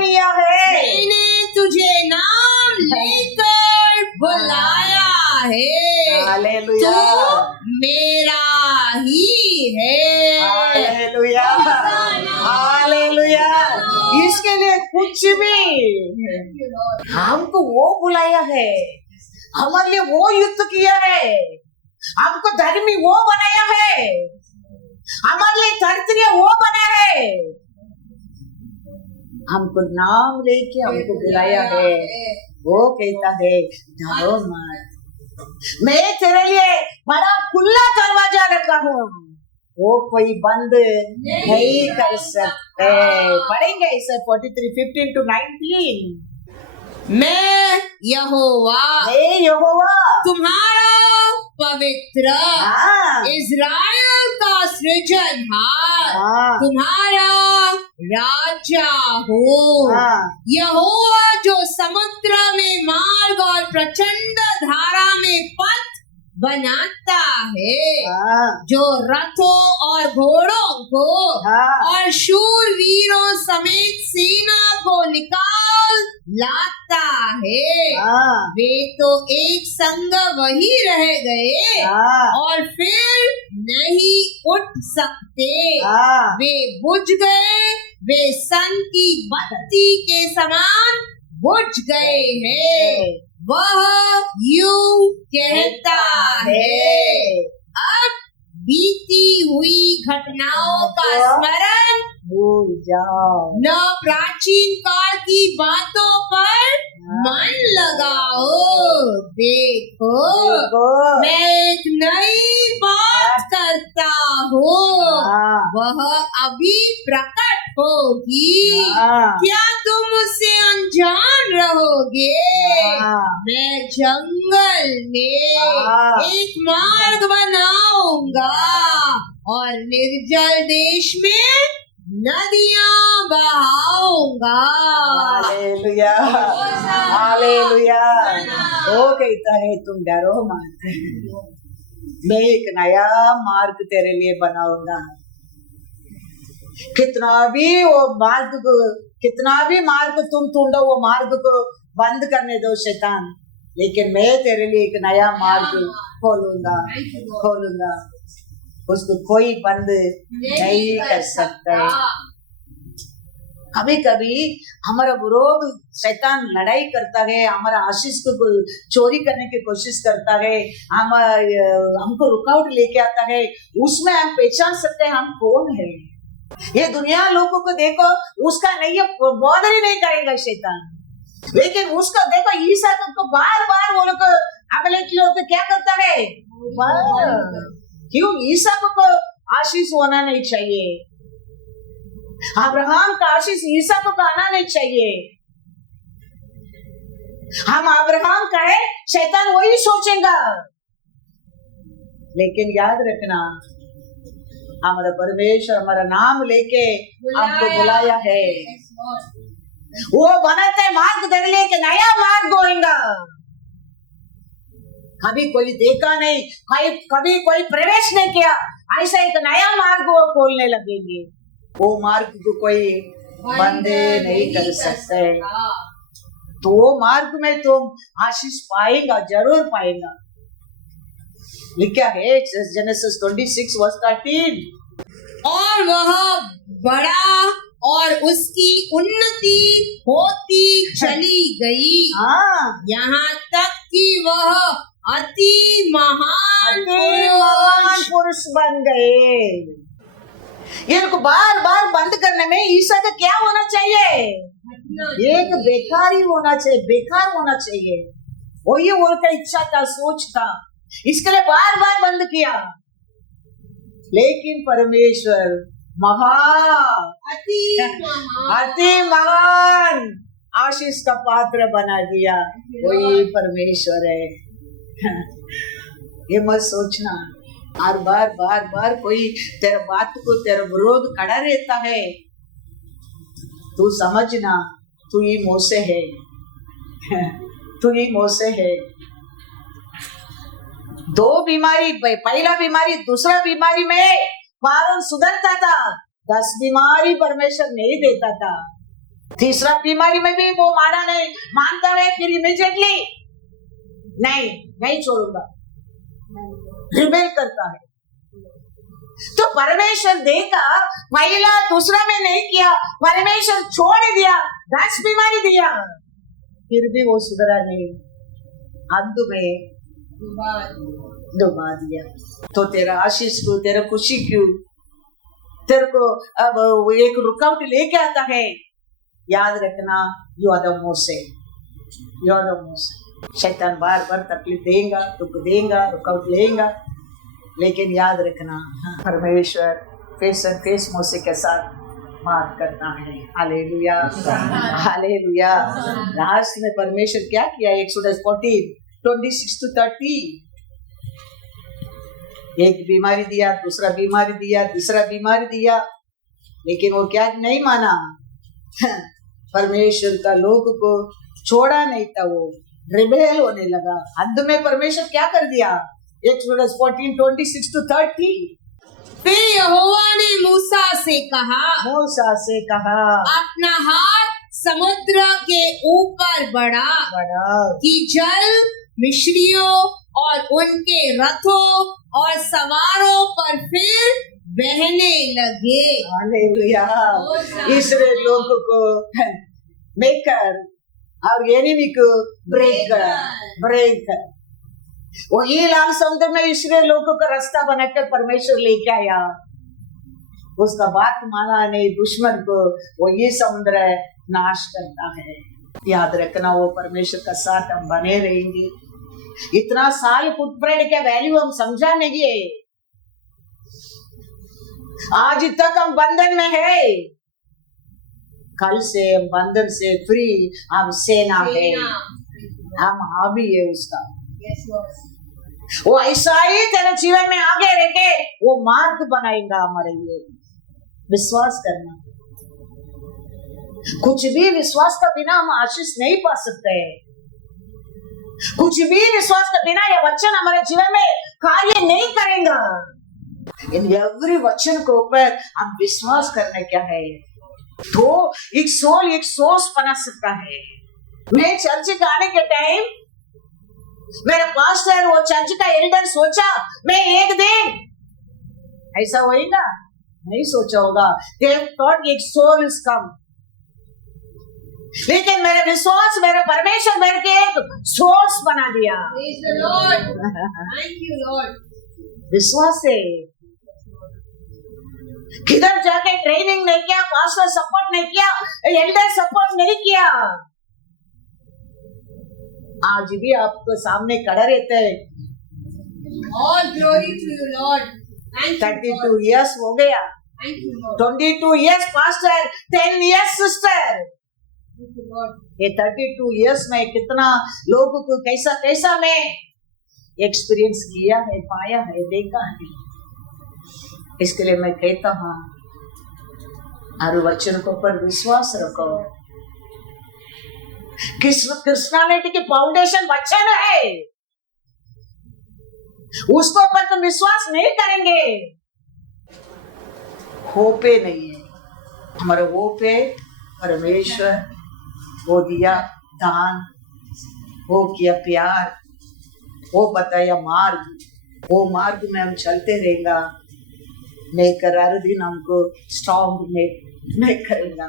मैंने तुझे नाम लेकर बुलाया है, हालेलुया, तू मेरा ही है। Hallelujah, hallelujah. इसके लिए कुछ भी हमको वो बुलाया है, हमारे लिए वो युद्ध किया है, हमको धर्मी वो बनाया है, हमारे लिए धरती वो बना है, हमको नाम लेके हमको बुलाया है। वो कहता है डरो मत, मैं तेरे लिए बड़ा खुला दरवाजा रखा हूँ, वो कोई बंद नहीं कर सकते। पढ़ेंगे इसे 43 15 to 19। मैं यहोवा तुम्हारा पवित्र इज़राइल का सृजनहार तुम्हारा राजा हूँ। यहोवा जो समुद्र में मार्ग और प्रचंड धारा में पथ बनाता है, जो रथों और घोड़ों को और शूरवीरों समेत सेना को निकाल लाता है। वे तो एक संग वही रह गए और फिर नहीं उठ सकते, वे बुझ गए, वे सन की बत्ती के समान बुझ गए हैं। वह यूं कहता है, अब बीती हुई घटनाओं का स्मरण भूल जाओ, न प्राचीन काल की बातों पर मन लगाओ। देखो मैं एक नई बात करता हूँ, वह अभी प्रकट होगी, क्या तुम उससे अनजान रहोगे? मैं जंगल में एक मार्ग बनाऊंगा और निर्जल देश में नदियां बहाऊंगा। Hallelujah, hallelujah. वो कहता है तुम डरो मत, मैं एक नया मार्ग तेरे लिए बनाऊंगा। कितना भी मार्ग तुम ढूंढो, वो मार्ग को बंद करने दो शैतान, लेकिन मैं तेरे लिए एक नया मार्ग खोलूंगा, उसको कोई बंद नहीं कर सकता। कभी कभी हमारा विरोध शैतान लड़ाई करता है, हमारा आशीष को चोरी करने की कोशिश करता है, हमको रुकावट लेके आता है। उसमें हम पहचान सकते हैं हम कौन है। ये दुनिया लोगों को देखो, उसका नहीं बॉदर ही नहीं करेगा शैतान, लेकिन उसका देखो ईसा को बार बार वो लोग अगले लोग क्या करता है, क्यों ईसा को आशीष होना नहीं चाहिए, अब्राहम का आशीष ईसा को आना नहीं चाहिए। हम अब्राहम का है, शैतान वही सोचेगा। लेकिन याद रखना, हमारा परमेश्वर हमारा नाम लेके आपको बुलाया है। Yes, Lord. वो बनाते मार्ग दगले के नया मार्ग होएगा। कभी कोई देखा नहीं, कभी कोई प्रवेश नहीं किया, ऐसा एक नया मार्ग वो खोलने लगेंगे। वो मार्ग को कोई बंदे नहीं कर सकते। तो वो मार्ग में तुम आशीष पाएगा, जरूर पाएगा। लिखा है जेनेसिस 26 वर्स 13। और वह बड़ा और उसकी उन्नति होती चली गई, हाँ, यहाँ तक कि वह अति महान महान पुरुष बन गए। इनको बार बार बंद करने में ईसा का क्या होना चाहिए? एक बेकार ही होना चाहिए, बेकार होना चाहिए। वही उनका इच्छा था, सोच था, इसके लिए बार बार बंद किया। लेकिन परमेश्वर महान, अति महान आशीष का पात्र बना दिया। वही परमेश्वर है। ये मत सोचना हर बार बार बार कोई तेरे बात को तेरे विरोध खड़ा रहता है। तू समझना, तू ही मोसे है, तू ही मोसे है। दो बीमारी, पहला बीमारी दूसरा बीमारी में मारन सुधरता था, 10 बीमारी परमेश्वर नहीं देता था। तीसरा बीमारी में भी वो माना नहीं, मानता है, फिर इमीडिएटली नहीं छोड़ूंगा, रिबेल करता है। तो परमेश्वर देखा, पहला दूसरा में नहीं किया, परमेश्वर छोड़ दिया, 10 बीमारी दिया, फिर भी वो सुधरा नहीं, अंत में डुबा दिया। तो तेरा आशीष को, तेरा खुशी क्यों, तेरे को अब एक रुकावट लेके आता है। याद रखना, you are the Moses, you are the Moses. शैतान बार बार तकलीफ देगा, दुख देगा, रुकावट लेगा, लेकिन याद रखना परमेश्वर फेस एंड फेस मोसे के साथ बात करता है। Hallelujah, hallelujah. लास्ट में परमेश्वर क्या किया? एक्सोडस 14:26-30। एक बीमारी दिया, दूसरा बीमारी दिया, तीसरा बीमारी दिया, लेकिन वो क्या नहीं माना, परमेश्वर का लोग को छोड़ा नहीं था, वो रिबेल होने लगा। अंत में परमेश्वर क्या कर दिया? एक्सोडस 14:26-30। फिर यहोवा ने मूसा से कहा, अपना हाथ समुद्र के ऊपर बढ़ा कि जल मिस्रियों और उनके रथों और सवारों पर फिर बहने लगे। हालेलुया। इस्राएल लोगों को मेकर और एनिमी को ब्रेक। वही लाल समुद्र में इस्राएल लोगों का रास्ता बनाकर परमेश्वर लेके आया। उसका बात माना नहीं दुश्मन को, वो ये समुद्र नाश करता है। याद रखना, वो परमेश्वर का साथ हम बने रहेंगे। इतना साल फुटप्रिंट का वैल्यू हम समझा नहीं है। आज तक हम बंधन में है, कल से हम बंधन से फ्री, हम सेना है, हम हावी है उसका। वो ऐसा ही तेरे जीवन में आगे रह के वो मार्ग बनाएगा हमारे लिए। विश्वास करना, कुछ भी विश्वास का बिना हम आशीष नहीं पा सकते। कुछ भी विश्वास के बिना यह वचन हमारे जीवन में कार्य नहीं करेगा। इन एवरी वचन के ऊपर हम विश्वास करना क्या है, तो एक सोच बना सकता है। मैं चर्च के आने के टाइम मेरा पास्टर, वो चर्च का एल्डर सोचा मैं एक दिन ऐसा होएगा, नहीं सोचा होगा। They thought एक soul is come, लेकिन मेरा विश्वास, मेरा परमेश्वर मेरे के एक सोर्स बना दिया। Praise the Lord. Thank you, Lord. विश्वास से किधर जाके ट्रेनिंग नहीं किया, पास्टर सपोर्ट नहीं किया, एल्डर सपोर्ट नहीं किया। आज भी आपको सामने खड़ा रहते हैं। All glory to you, Lord. Thank you, 32 Lord. years हो गया, Thank you, Lord. 22 years pastor, 10 years sister। ये 32 इयर्स में कितना लोगों को कैसा कैसा मैं एक्सपीरियंस किया है, पाया है, देखा है। इसके लिए मैं कहता हूँ हर वचन को पर विश्वास रखो। क्रिश्चियनिटी की फाउंडेशन वचन है, उसको पर तुम विश्वास नहीं करेंगे, होपे नहीं है। हमारा होप है परमेश्वर, वो दिया दान, वो किया प्यार, वो बताया मार्ग, वो मार्ग में हम चलते रहेगा। मेकर हर दिन हमको स्ट्रॉन्ग मेक करेगा,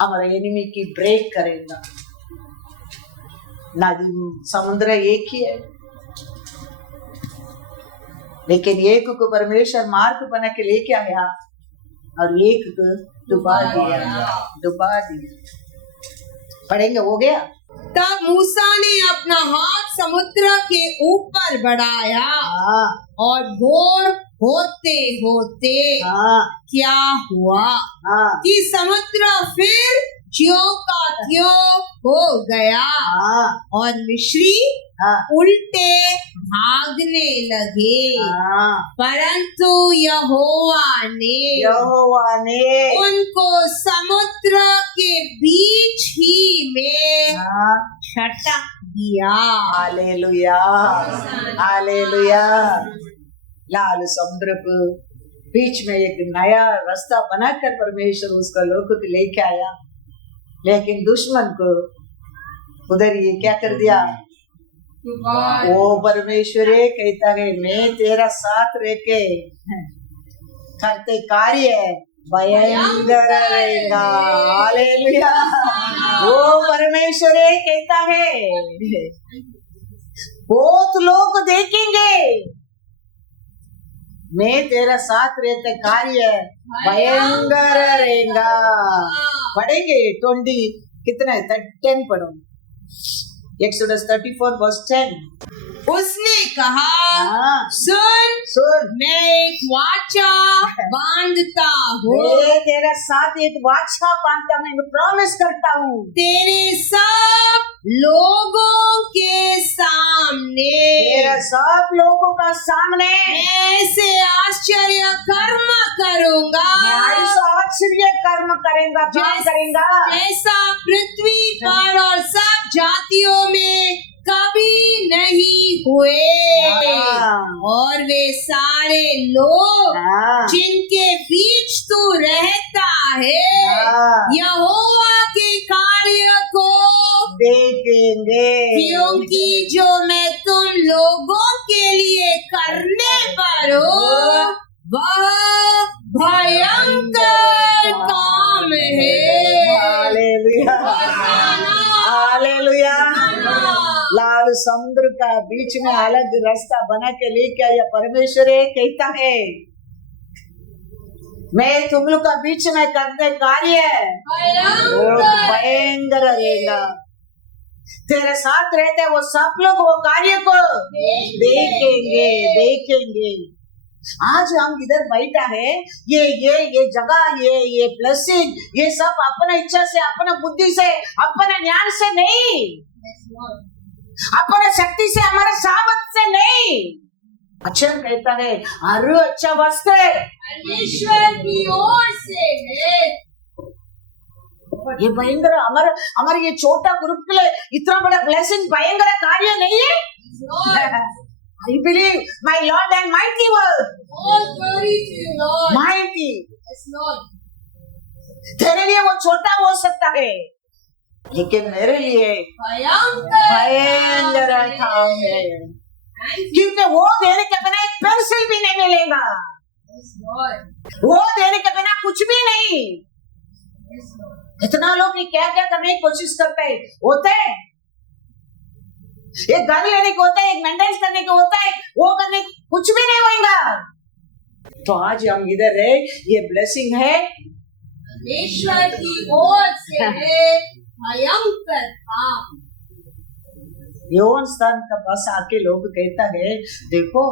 हमारा एनिमी की ब्रेक करेगा। नदी समुद्र एक ही है, लेकिन एक को परमेश्वर मार्ग बना के लेके आया और एक को डुबा दिया। पढ़ेंगे, हो गया। तब मूसा ने अपना हाथ समुद्र के ऊपर बढ़ाया और भोर होते होते क्या हुआ कि समुद्र फिर ज्यों का त्यों हो गया और मिस्री उल्टे भागने लगे। परंतु यहोवा ने उनको समुद्र के बीच ही में छटक दिया। Hallelujah, hallelujah. लाल समुद्र को बीच में एक नया रास्ता बनाकर परमेश्वर उसका लोगों को लेके आया, लेकिन दुश्मन को उधर ये क्या कर दिया? वो परमेश्वर कहता है मैं तेरा साथ रह के करते कार्य भयंकर रहेगा। हालेलुया। वो परमेश्वर कहता है बहुत लोग देखेंगे मैं तेरा साथ रहते कार्य भयंकर रहेगा। पढ़ेंगे 20 कितना है 10 पढ़ो। Exodus 34 verse 10। उसने कहा सुन मैं एक वाचा बांधता हूँ, तेरा साथ एक वाचा बांधता हूँ, मैं प्रॉमिस करता हूँ तेरे सब लोगों के सामने, तेरा सब लोगों का सामने ऐसे आश्चर्य कर्म करूँगा, ऐसा आश्चर्य कर्म करेगा। क्या करेगा? ऐसा पृथ्वी पर और सब जातियों में कभी नहीं हुए। और वे सारे लोग जिनके बीच तू रहता है यहोवा के कार्य को देखेंगे, क्योंकि जो मैं तुम लोगों के लिए करने पर हूँ वह भयंकर काम है। Hallelujah, hallelujah. लाल समुद्र का बीच में अलग रास्ता बना के लेके आया परमेश्वर कहता है मैं तुम लोग का बीच में करते कार्य भयंकर रहेगा। तेरे साथ रहते वो सब लोग वो कार्य को देखेंगे। आज हम इधर बैठा है, ये जगह, ये ब्लेसिंग, ये सब अपने इच्छा से, अपने बुद्धि से, अपने ज्ञान से नहीं, अपने शक्ति से, हमारे सामर्थ से नहीं। वचन कहता है हर अच्छा वस्त्र परमेश्वर की ओर से है। ये भयंकर हमारे ये छोटा ग्रुप के लिए इतना बड़ा ब्लेसिंग भयंकर कार्य नहीं है। I believe my Lord and mighty word. All glory to you, Lord. Mighty. Yes, Lord. तेरे लिए वो छोटा हो सकता है, लेकिन मेरे लिए भयंकर काम है, क्योंकि वो देने के बिना एक पेंसिल भी नहीं मिलेगा। Yes, Lord. वो देने के बिना कुछ भी नहीं। Yes, Lord. इतना लोग क्या क्या करने की कोशिश करते होते हैं, एक घर लेने को होता है, एक मेंटेनेंस करने को होता है, वो करने कुछ भी नहीं होगा। तो आज हम इधर है, ये ब्लेसिंग है ईश्वर की ओर से है, भयंकर काम। यौवन स्थान का पास आके लोग कहता है देखो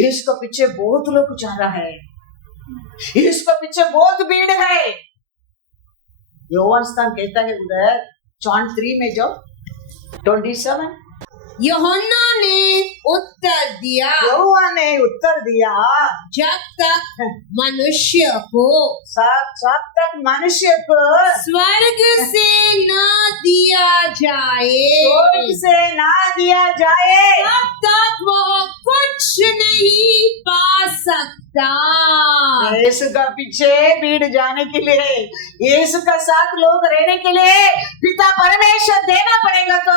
इसको पीछे बहुत लोग जा रहा है, इसको पीछे बहुत भीड़ है। योहान स्थान कहता है उधर जॉन 3 में जाओ 27। यूहन्ना ने उत्तर दिया, योहान ने उत्तर दिया, जब तक मनुष्य को जब तक मनुष्य को स्वर्ग से न दिया जाए, स्वर्ग से ना दिया जाए, तब तक वो कुछ नहीं पा सकता। यीशु का पीछे भीड़ जाने के लिए, यीशु का साथ लोग रहने के लिए पिता परमेश्वर देना पड़ेगा। तो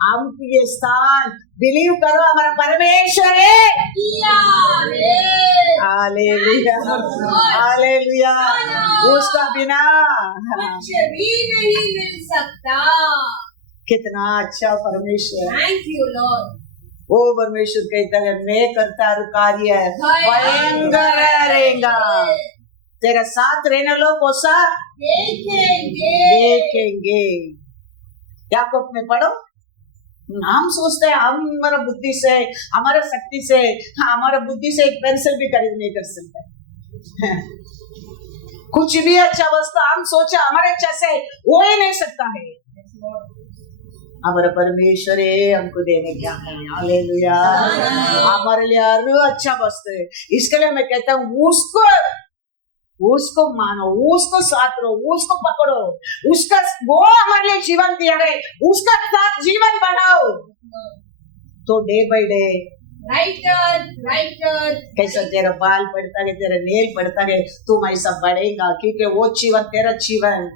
हम ये स्थान बिलीव करो, हमारा परमेश्वर है। Hallelujah, hallelujah. उसका बिना कुछ भी नहीं मिल सकता। कितना अच्छा परमेश्वर है। Thank you Lord. वो परमेश्वर कहता है मैं करता हूँ कार्य भयंकर रहेगा। तेरा साथ रहने लोग वो साथ देखेंगे। याकूब में पढ़ो, हम सोचते हैं हम हमारा बुद्धि से, हमारा शक्ति से, हमारा बुद्धि से एक पेंसिल भी खरीद नहीं कर सकते। कुछ भी अच्छा वस्तु हम सोचा हमारे इच्छा से हो ही नहीं सकता है। हमारा परमेश्वर है हमको देने क्या है। हालेलुया। हमारे लिए हर अच्छा वस्तु है। इसके लिए मैं कहता हूँ उसको मानो, उसको साथ लो, उसको पकड़ो, उसका वो हमारे लिए जीवन दिया है, उसका साथ जीवन बनाओ। तो डे बाय डे राइटर कैसा तेरा बाल पड़ता है, तेरा नेल पड़ता है, तुम ऐसा बढ़ेगा क्योंकि वो जीवन तेरा जीवन।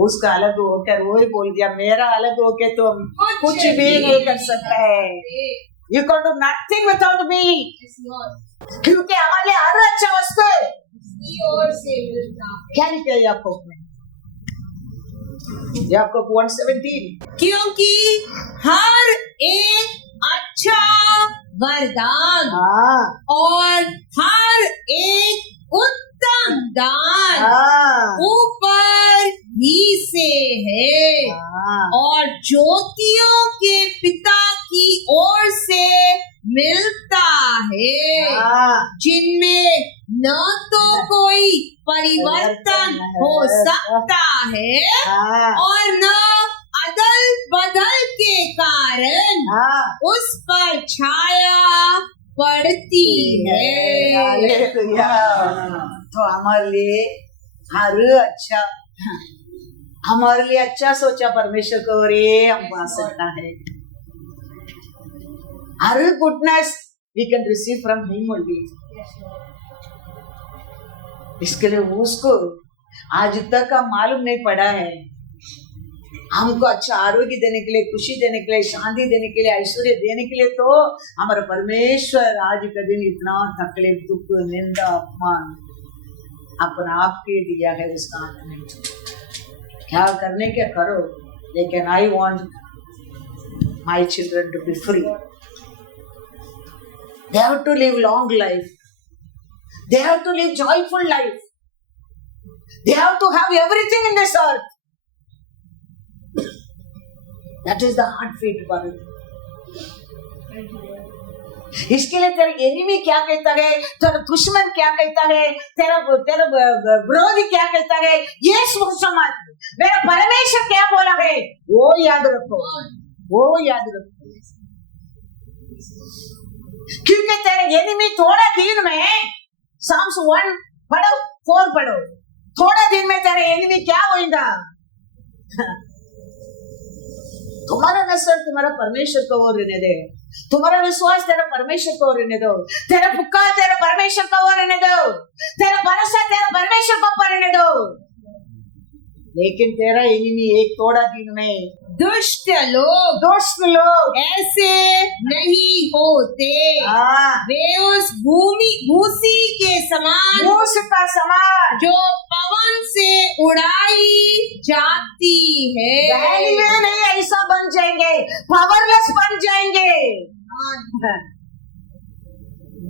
उसका अलग होकर वो ही बोल दिया मेरा अलग होके तुम कुछ भी नहीं कर सकता है। You can do nothing without me। क्योंकि हमारे हर अच्छा वस्तु क्या लिखा है याकूब में, याकूब 1:17, क्योंकि हर एक अच्छा वरदान और हर एक उत्तम दान ऊपर ही से है और ज्योतियों के पिता की ओर से मिलता है, जिनमें न तो कोई परिवर्तन हो सकता है और न अदल बदल के कारण उस पर छाया पड़ती है। तो हमारे लिए हमारे लिए अच्छा सोचा परमेश्वर को और ये हम पा सकता है। हर goodness we can receive from him only. इसके लिए उसको आज तक हम मालूम नहीं पड़ा है। हमको अच्छा आरोग्य देने के लिए, खुशी देने के लिए, शांति देने के लिए, ऐश्वर्य देने के लिए तो हमारा परमेश्वर आज का दिन इतना तकलीफ, दुख, निंदा, अपमान अपना आप के दिया है। उसका आनंद क्या करने के करो, लेकिन I want my children to be free. They have to live long life. They have to live joyful life. They have to have everything in this earth. That is the heartbeat for it. इसके लिए तेरा enemy क्या कहता है, तेरा दुश्मन क्या कहता है, तेरा विरोधी क्या कहता है, ये सोचो मत। मेरा परमेश्वर क्या बोला है वो याद रखो, वो याद रखो। क्योंकि तेरे एनिमी थोड़ा दिन में, साम्स 1 पढ़ो 4 पढ़ो, थोड़ा दिन में तेरे एनिमी क्या होगा। तुम्हारा नजर तुम्हारा परमेश्वर को ओर रहने दे, तुम्हारा विश्वास तेरा परमेश्वर को ओर रहने दो, तेरा पुकार तेरा परमेश्वर को ओर रहने दो, तेरा भरोसा तेरा परमेश्वर को ओर रहने दो। लेकिन तेरा एनिमी एक थोड़ा दिन में दुष्ट लोग ऐसे नहीं होते। वे उस भूसी के समान, भूस का समान जो पवन से उड़ाई जाती है, नहीं ऐसा बन जाएंगे, पावरलेस बन जाएंगे।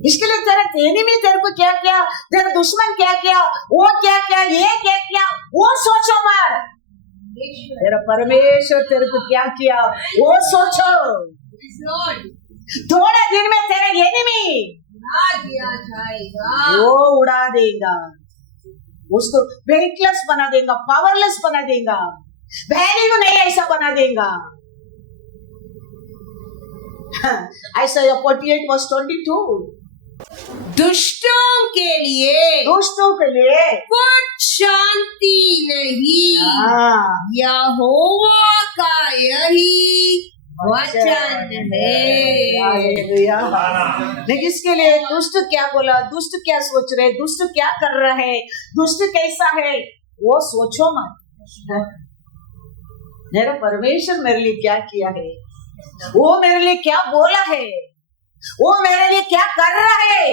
इसके लिए तेरा एनिमी तेरे को क्या किया, तेरा दुश्मन क्या किया, वो क्या किया, ये क्या किया, वो सोचो मत। तेरा परमेश्वर तेरे को क्या किया वो सोचो। थोड़े दिन में तेरा एनिमी दिया जाएगा, वो उड़ा देगा। उसको वेटलेस बना देगा, पावरलेस बना देगा, वैल्यू नहीं ऐसा बना देगा। Isaiah 48:22 दुष्टों के लिए दोस्तों के लिए कुछ शांति नहीं, यहोवा का यही वचन है। लेकिन इसके लिए दुष्ट क्या बोला, दुष्ट क्या सोच रहे, दुष्ट क्या कर रहे, दुष्ट कैसा है, वो सोचो मत। मेरा परमेश्वर मेरे लिए क्या किया है, वो मेरे लिए क्या बोला है, वो मेरे लिए क्या कर रहा है,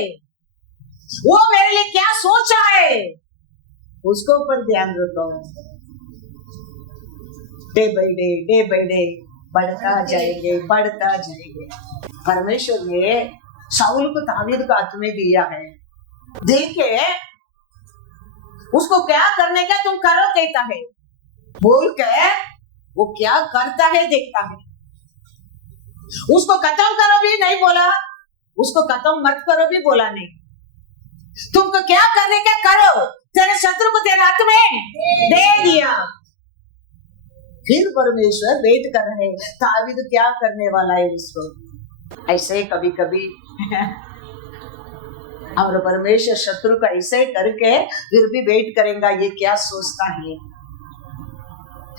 वो मेरे लिए क्या सोचा है, उसको ऊपर ध्यान रखो। डे बाय डे बढ़ता जाएंगे। परमेश्वर ने शाऊल को दाऊद का आत्मा दिया है, देखे उसको क्या करने का तुम करो कहता है, बोल के वो क्या करता है देखता है। उसको खत्म करो भी नहीं बोला, उसको खत्म मत करो भी बोला नहीं। तुमको क्या करने का करो, तेरे शत्रु को तेरे हाथ में दे दिया। फिर परमेश्वर वेट कर रहे हैं दाऊद क्या करने वाला है उसको। ऐसे कभी कभी हमारा परमेश्वर शत्रु का ऐसे करके फिर भी वेट करेगा, ये क्या सोचता है।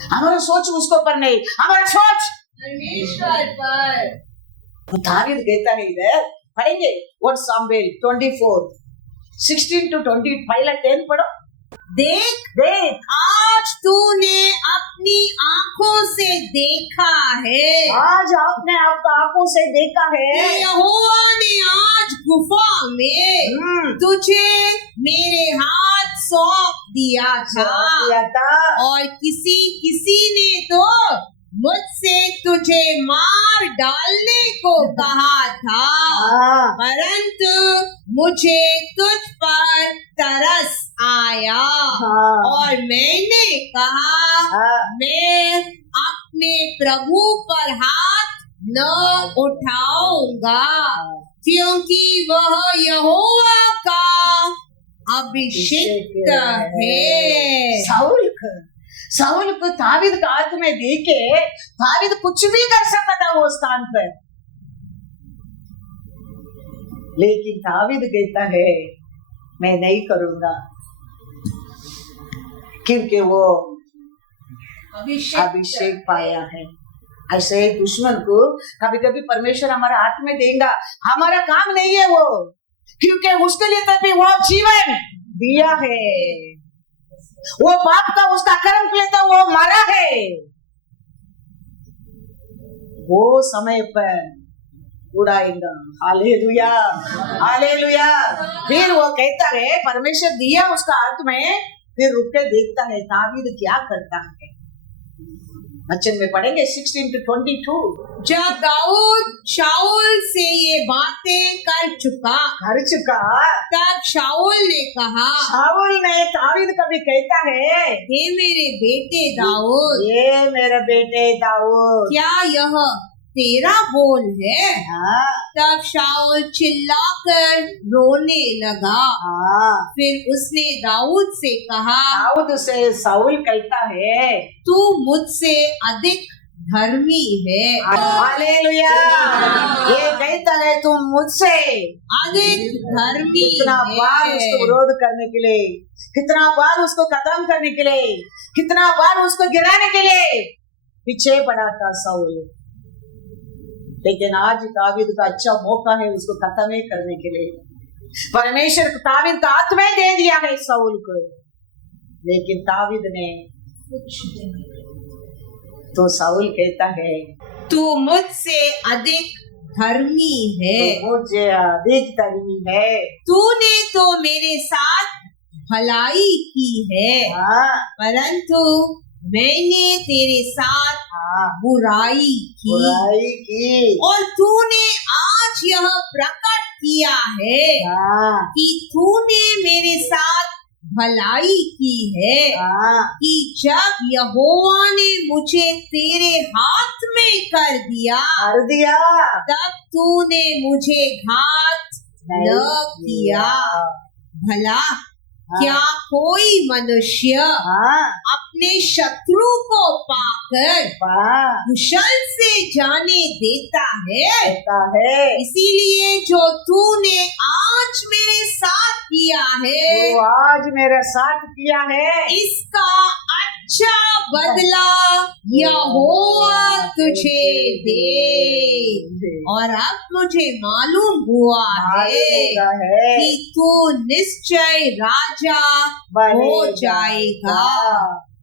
हमारा सोच उसको पर नहीं, हमारा सोच परमेश्वर पर। तो दाऊद कहता है, इधर पढ़ेंगे 1 सामुएल 24:16-20 पहला 10 पढ़ो। देख आज तूने अपनी आंखों से देखा है, आज आपने आपका आंखों से देखा है, यहोवा ने आज गुफा में तुझे मेरे हाथ सौंप दिया था, और किसी ने तो मुझसे तुझे मार डालने को कहा था, परंतु मुझे तुझ पर तरस आया, और मैंने कहा मैं अपने प्रभु पर हाथ न उठाऊंगा, क्योंकि वह यहोवा का अभिषिक्त है। शाऊल को दाऊद का हाथ में देके दाऊद कुछ भी कर सकता था वो स्थान पर, लेकिन दाऊद कहता है मैं नहीं करूंगा, क्योंकि वो अभिषेक पाया है। ऐसे दुश्मन को कभी कभी परमेश्वर हमारा हाथ में देगा, हमारा काम नहीं है वो, क्योंकि उसके लिए तभी वो जीवन दिया है, वो पाप का उसका कर्म के लिए तो वो मरा है। वो समय पर उड़ाएगा। Hallelujah hallelujah. फिर वो कहता है परमेश्वर दिया उसका हाथ में, फिर रुक के देखता है दाऊद क्या करता है। वचन में पढ़ेंगे 16-22। जब दाऊद शाऊल से ये बातें कर चुका तब शाऊल ने कहा, शाऊल ने दाऊद कभी कहता है, हे मेरे बेटे दाऊद, ये मेरे बेटे दाऊद, क्या यह तेरा बोल है? तब शाऊल चिल्लाकर रोने लगा। फिर उसने दाऊद से कहा, दाऊद से शाऊल कहता है, तू मुझसे अधिक धर्मी है। हालेलुया। ये कहता है तुम मुझसे अधिक धर्मी। कितना बार उसको विरोध करने के लिए, कितना बार उसको खत्म करने के लिए, कितना बार उसको गिराने के लिए पीछे पड़ा था शाऊल, लेकिन आज दाऊद का अच्छा मौका है उसको खत्म ही करने के लिए। परमेश्वर दाऊद का हाथ में दे दिया है शाऊल को, लेकिन दाऊद ने तो शाऊल कहता है तू मुझसे अधिक धर्मी है, मुझे अधिक धर्मी है, तूने तो मेरे साथ भलाई की है, परंतु मैंने तेरे साथ बुराई की, और तूने आज यह प्रकट किया है कि तूने मेरे साथ भलाई की है, कि जब यहोवा ने मुझे तेरे हाथ में कर दिया तब तूने मुझे घात न किया। भला क्या कोई मनुष्य हाँ अपने शत्रु को पाकर वाह कुशल से जाने देता है? कहता है इसीलिए जो तूने आज मेरे साथ किया है, तू आज मेरे साथ किया है इसका अच्छा बदला यहोवा तुझे दे। और अब मुझे मालूम हुआ है कि तू निश्चय राजा हो जाएगा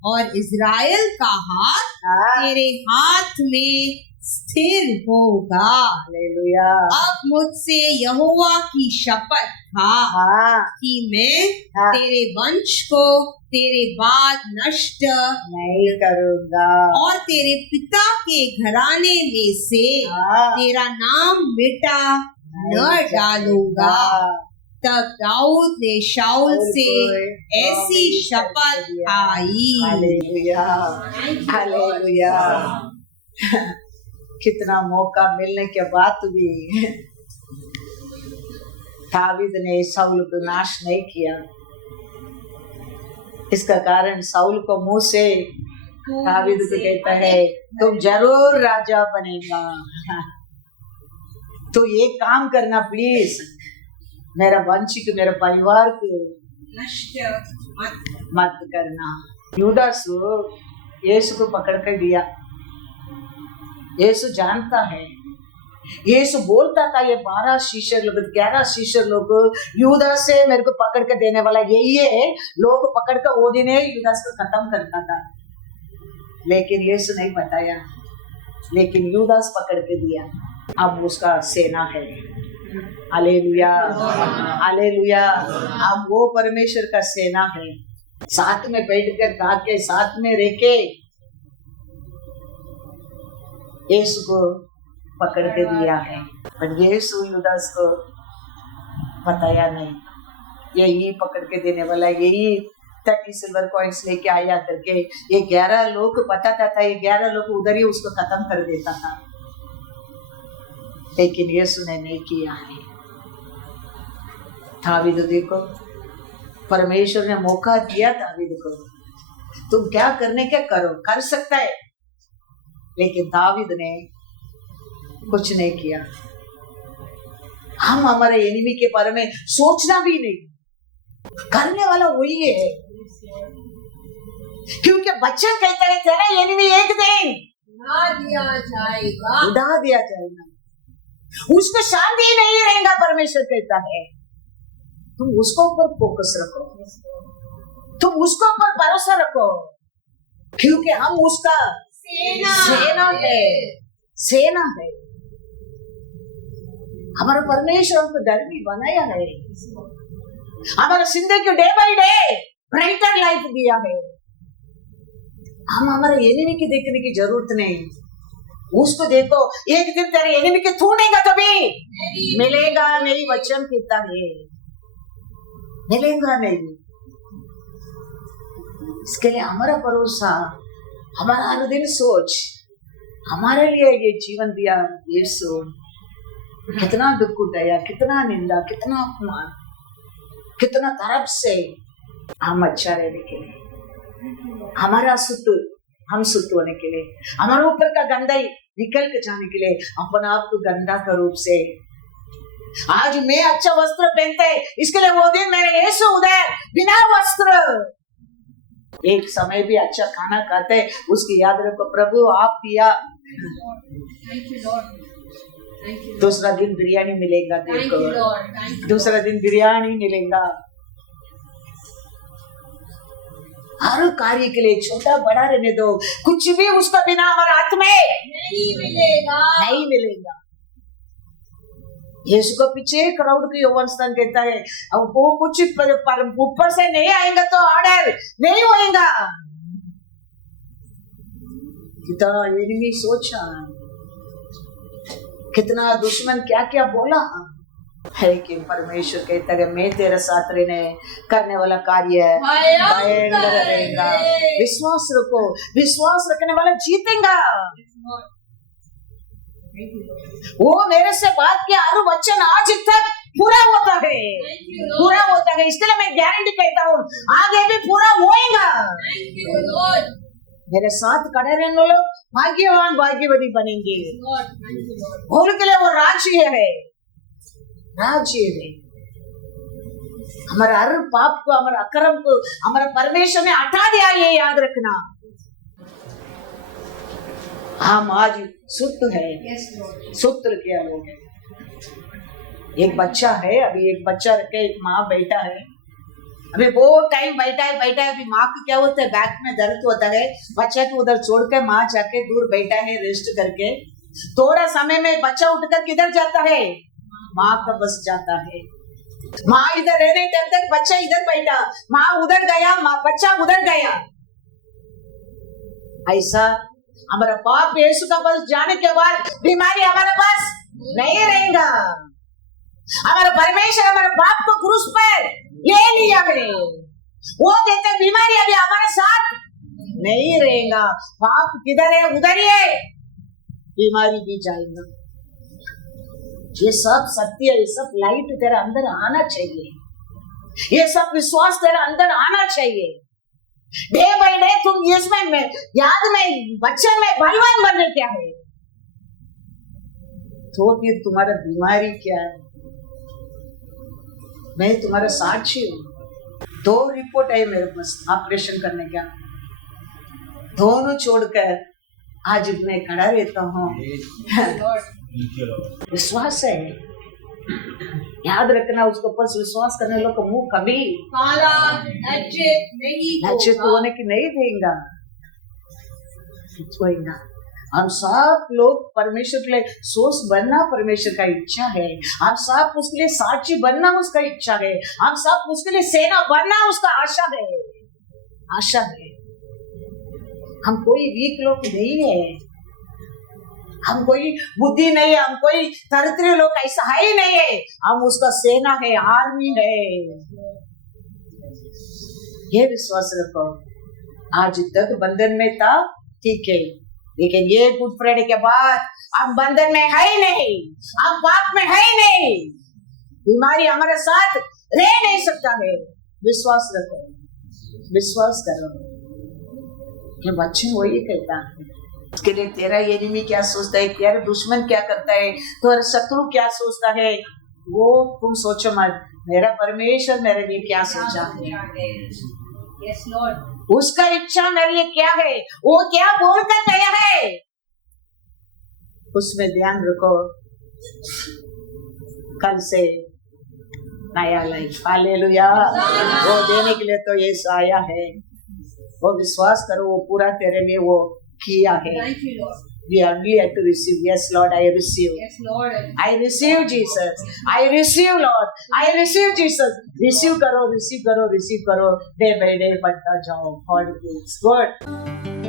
और इज़राइल का हाथ तेरे हाथ में स्थिर होगा। हालेलुया अब मुझसे यहोवा की शपथ खा हाँ कि मैं हाँ। तेरे वंश को तेरे बाद नष्ट नहीं करूंगा और तेरे पिता के घराने में से हाँ तेरा नाम मिटा न डालूंगा। तब दाऊद ने शाऊल से ऐसी शपथ खाई। हालेलुया हालेलुया कितना मौका मिलने के बाद भी दाऊद ने शाऊल को नाश नहीं किया। इसका कारण शाऊल को मुंह से दाऊद को कहता है तुम जरूर राजा बनेगा, तो ये काम करना प्लीज, मेरा वंश को मेरे परिवार को नष्ट मत करना। यूदास यीशु को पकड़ कर दिया। यीशु जानता है, यीशु बोलता था ये 12 शिष्य लोग 11 शिष्य लोग यूदास से मेरे को पकड़ के देने वाला यही है, लोग पकड़ कर वो दिन यूदास को खत्म करता था, लेकिन यीशु नहीं बताया, लेकिन यूदास पकड़ के दिया। अब उसका सेना है। हालेलुया हालेलुया अब वो परमेश्वर का सेना है, साथ में बैठ कर खा के साथ में रह के यीशु को पकड़ के दिया है। पर यीशु यूदास को बताया नहीं, यही पकड़ के देने वाला, यही 30 सिल्वर कॉइन्स लेके आया करके ये 11 लोग को पता था, ये 11 लोग उधर ही उसको खत्म कर देता था, लेकिन यीशु ने नहीं किया है। दाऊद देखो, परमेश्वर ने मौका दिया दाऊद को, तुम क्या करने क्या करो, कर सकता है, लेकिन दाऊद ने कुछ नहीं किया। हम हमारे एनिमी के बारे में सोचना भी नहीं, करने वाला वही है, क्योंकि बच्चा कहता है तेरा एनिमी एक दिन उड़ा दिया जाएगा, उसको शांति ही नहीं रहेगा। परमेश्वर कहता है तुम उसको ऊपर फोकस रखो, तुम उसको ऊपर भरोसा रखो, क्योंकि हम उसका सेना है। हमारा परमेश्वर हमको धर्मी बनाया है, हमारा जिंदगी को day by day brighter life दिया है। हम हमारे एनिमी की देखने की जरूरत नहीं, उसको देखो, एक दिन तेरे एनिमी के थूनेगा तभी मिलेगा नहीं, वचन कहता है मिलेगा नहीं। इसके लिए हमारा भरोसा, हमारा हर दिन सोच, हमारे लिए ये जीवन दिया यीशु, कितना दुख उठाया, कितना निंदा, कितना अपमान, कितना तरफ से हम अच्छा रहने के लिए, हमारा हम शुद्ध होने के लिए, हमारे ऊपर का गंदा निकल के जाने के लिए, अपने आप को गंदा का रूप से। आज मैं अच्छा वस्त्र पहनते, इसके लिए वो दिन मेरे यीशु उधर बिना वस्त्र एक समय भी अच्छा खाना खाते, उसकी याद रखो, प्रभु आप पिया, दूसरा दिन बिरयानी मिलेगा, देखो दूसरा दिन बिरयानी मिलेगा। हर कार्य के लिए छोटा बड़ा रहने दो, कुछ भी उसका बिना हमारे हाथ में नहीं मिलेगा। यीशु को पीछे क्राउड की यौवन स्थान कहता है, अब वो कुछ ऊपर से नहीं आएगा तो ऑर्डर नहीं होएगा। कितना एनिमी सोचा, कितना दुश्मन क्या क्या बोला है, कि परमेश्वर कहता है मैं तेरे साथ रहने करने वाला कार्य भयंकर रहेगा। विश्वास रखो, विश्वास रखने वाला जीतेगा। वो मेरे से बात किया हर वचन आज तक पूरा होता है, पूरा होता है। इसके लिए मैं गारंटी कहता हूँ आगे भी पूरा होएगा। Thank you, Lord. मेरे साथ खड़े रहने लोग भाग्यवान भाग्यवती बनेंगे। Lord, thank you, Lord. और के लिए वो राज्य है, राज्य है। हमारा हर पाप को, हमारा अकर्म को हमारा परमेश्वर ने हटा दिया, ये याद रखना। हम आज शुद्ध है, Yes, Lord. सूत्र किया लोग है। एक बच्चा है, अभी एक बच्चा रखे, एक माँ बैठा है, अभी बहुत टाइम बैठा है। अभी माँ को क्या होता है, बैक में दर्द होता है, बच्चा को उधर छोड़ के माँ जाके दूर बैठा है रेस्ट करके। थोड़ा समय में बच्चा उठकर किधर जाता है, माँ का बस जाता है। माँ इधर रहने तक बच्चा इधर बैठा, माँ उधर गया, माँ बच्चा उधर गया। ऐसा हमारा पाप यीशु का बस जाने के बाद बीमारी हमारे पास नहीं रहेगा। हमारा परमेश्वर हमारे पाप को क्रूस पर ले लिया है। वो कहते हैं बीमारी अभी हमारे साथ नहीं रहेगा। पाप किधर है उधर ही है, बीमारी भी जाएगा। ये सब सत्य, ये सब लाइट तेरे अंदर आना चाहिए, ये सब विश्वास तेरे अंदर आना चाहिए। डे बाय डे तुम इसमें याद में वचन में बलवान बनने क्या है, तो फिर तुम्हारा बीमारी क्या है। मैं तुम्हारा साक्षी हूँ। 2 रिपोर्ट है मेरे पास ऑपरेशन करने का, दोनों छोड़कर आज मैं खड़ा रहता हूँ। विश्वास है, याद रखना, उसको ऊपर विश्वास करने लोग को मुंह कभी काला नचित नहीं होने की नहीं देगा। हम सब लोग परमेश्वर के लिए सोच बनना परमेश्वर का इच्छा है। हम सब उसके लिए साक्षी बनना उसका इच्छा है। हम सब उसके लिए सेना बनना उसका आशा है, आशा है। हम कोई वीक लोग नहीं है, हम कोई बुद्धि नहीं है, हम कोई दरिद्र लोग ऐसा है ही नहीं है। हम उसका सेना है, आर्मी है। ये विश्वास रखो। आज तक बंधन में था, ठीक है, लेकिन ये गुड फ्राइडे के बाद हम बंधन में है ही नहीं, हम पाप में है ही नहीं। बीमारी हमारे साथ रह नहीं सकता है। विश्वास रखो, विश्वास करो। ये बच्चे वही कहता है। उसके लिए तेरा एनिमी क्या सोचता है, तेरा दुश्मन क्या करता है, तेरा शत्रु क्या सोचता है, वो तुम सोचो मत। मेरा परमेश्वर मेरे लिए क्या सोचा है, Yes, Lord. उसका इच्छा मेरे लिए क्या है, वो क्या बोलकर गया है, उसमें ध्यान रखो। कल से नया लाइफ, हालेलुया, वो देने के लिए तो ये आया है। वो विश्वास करो, वो पूरा तेरे लिए वो किया है। Thank you, Lord. We only have to receive. Yes, Lord, I receive. Yes, Lord. I receive Jesus. I receive Lord. I receive Jesus. Receive करो, receive करो, receive करो। Day by day बढ़ता जाओ। God is good.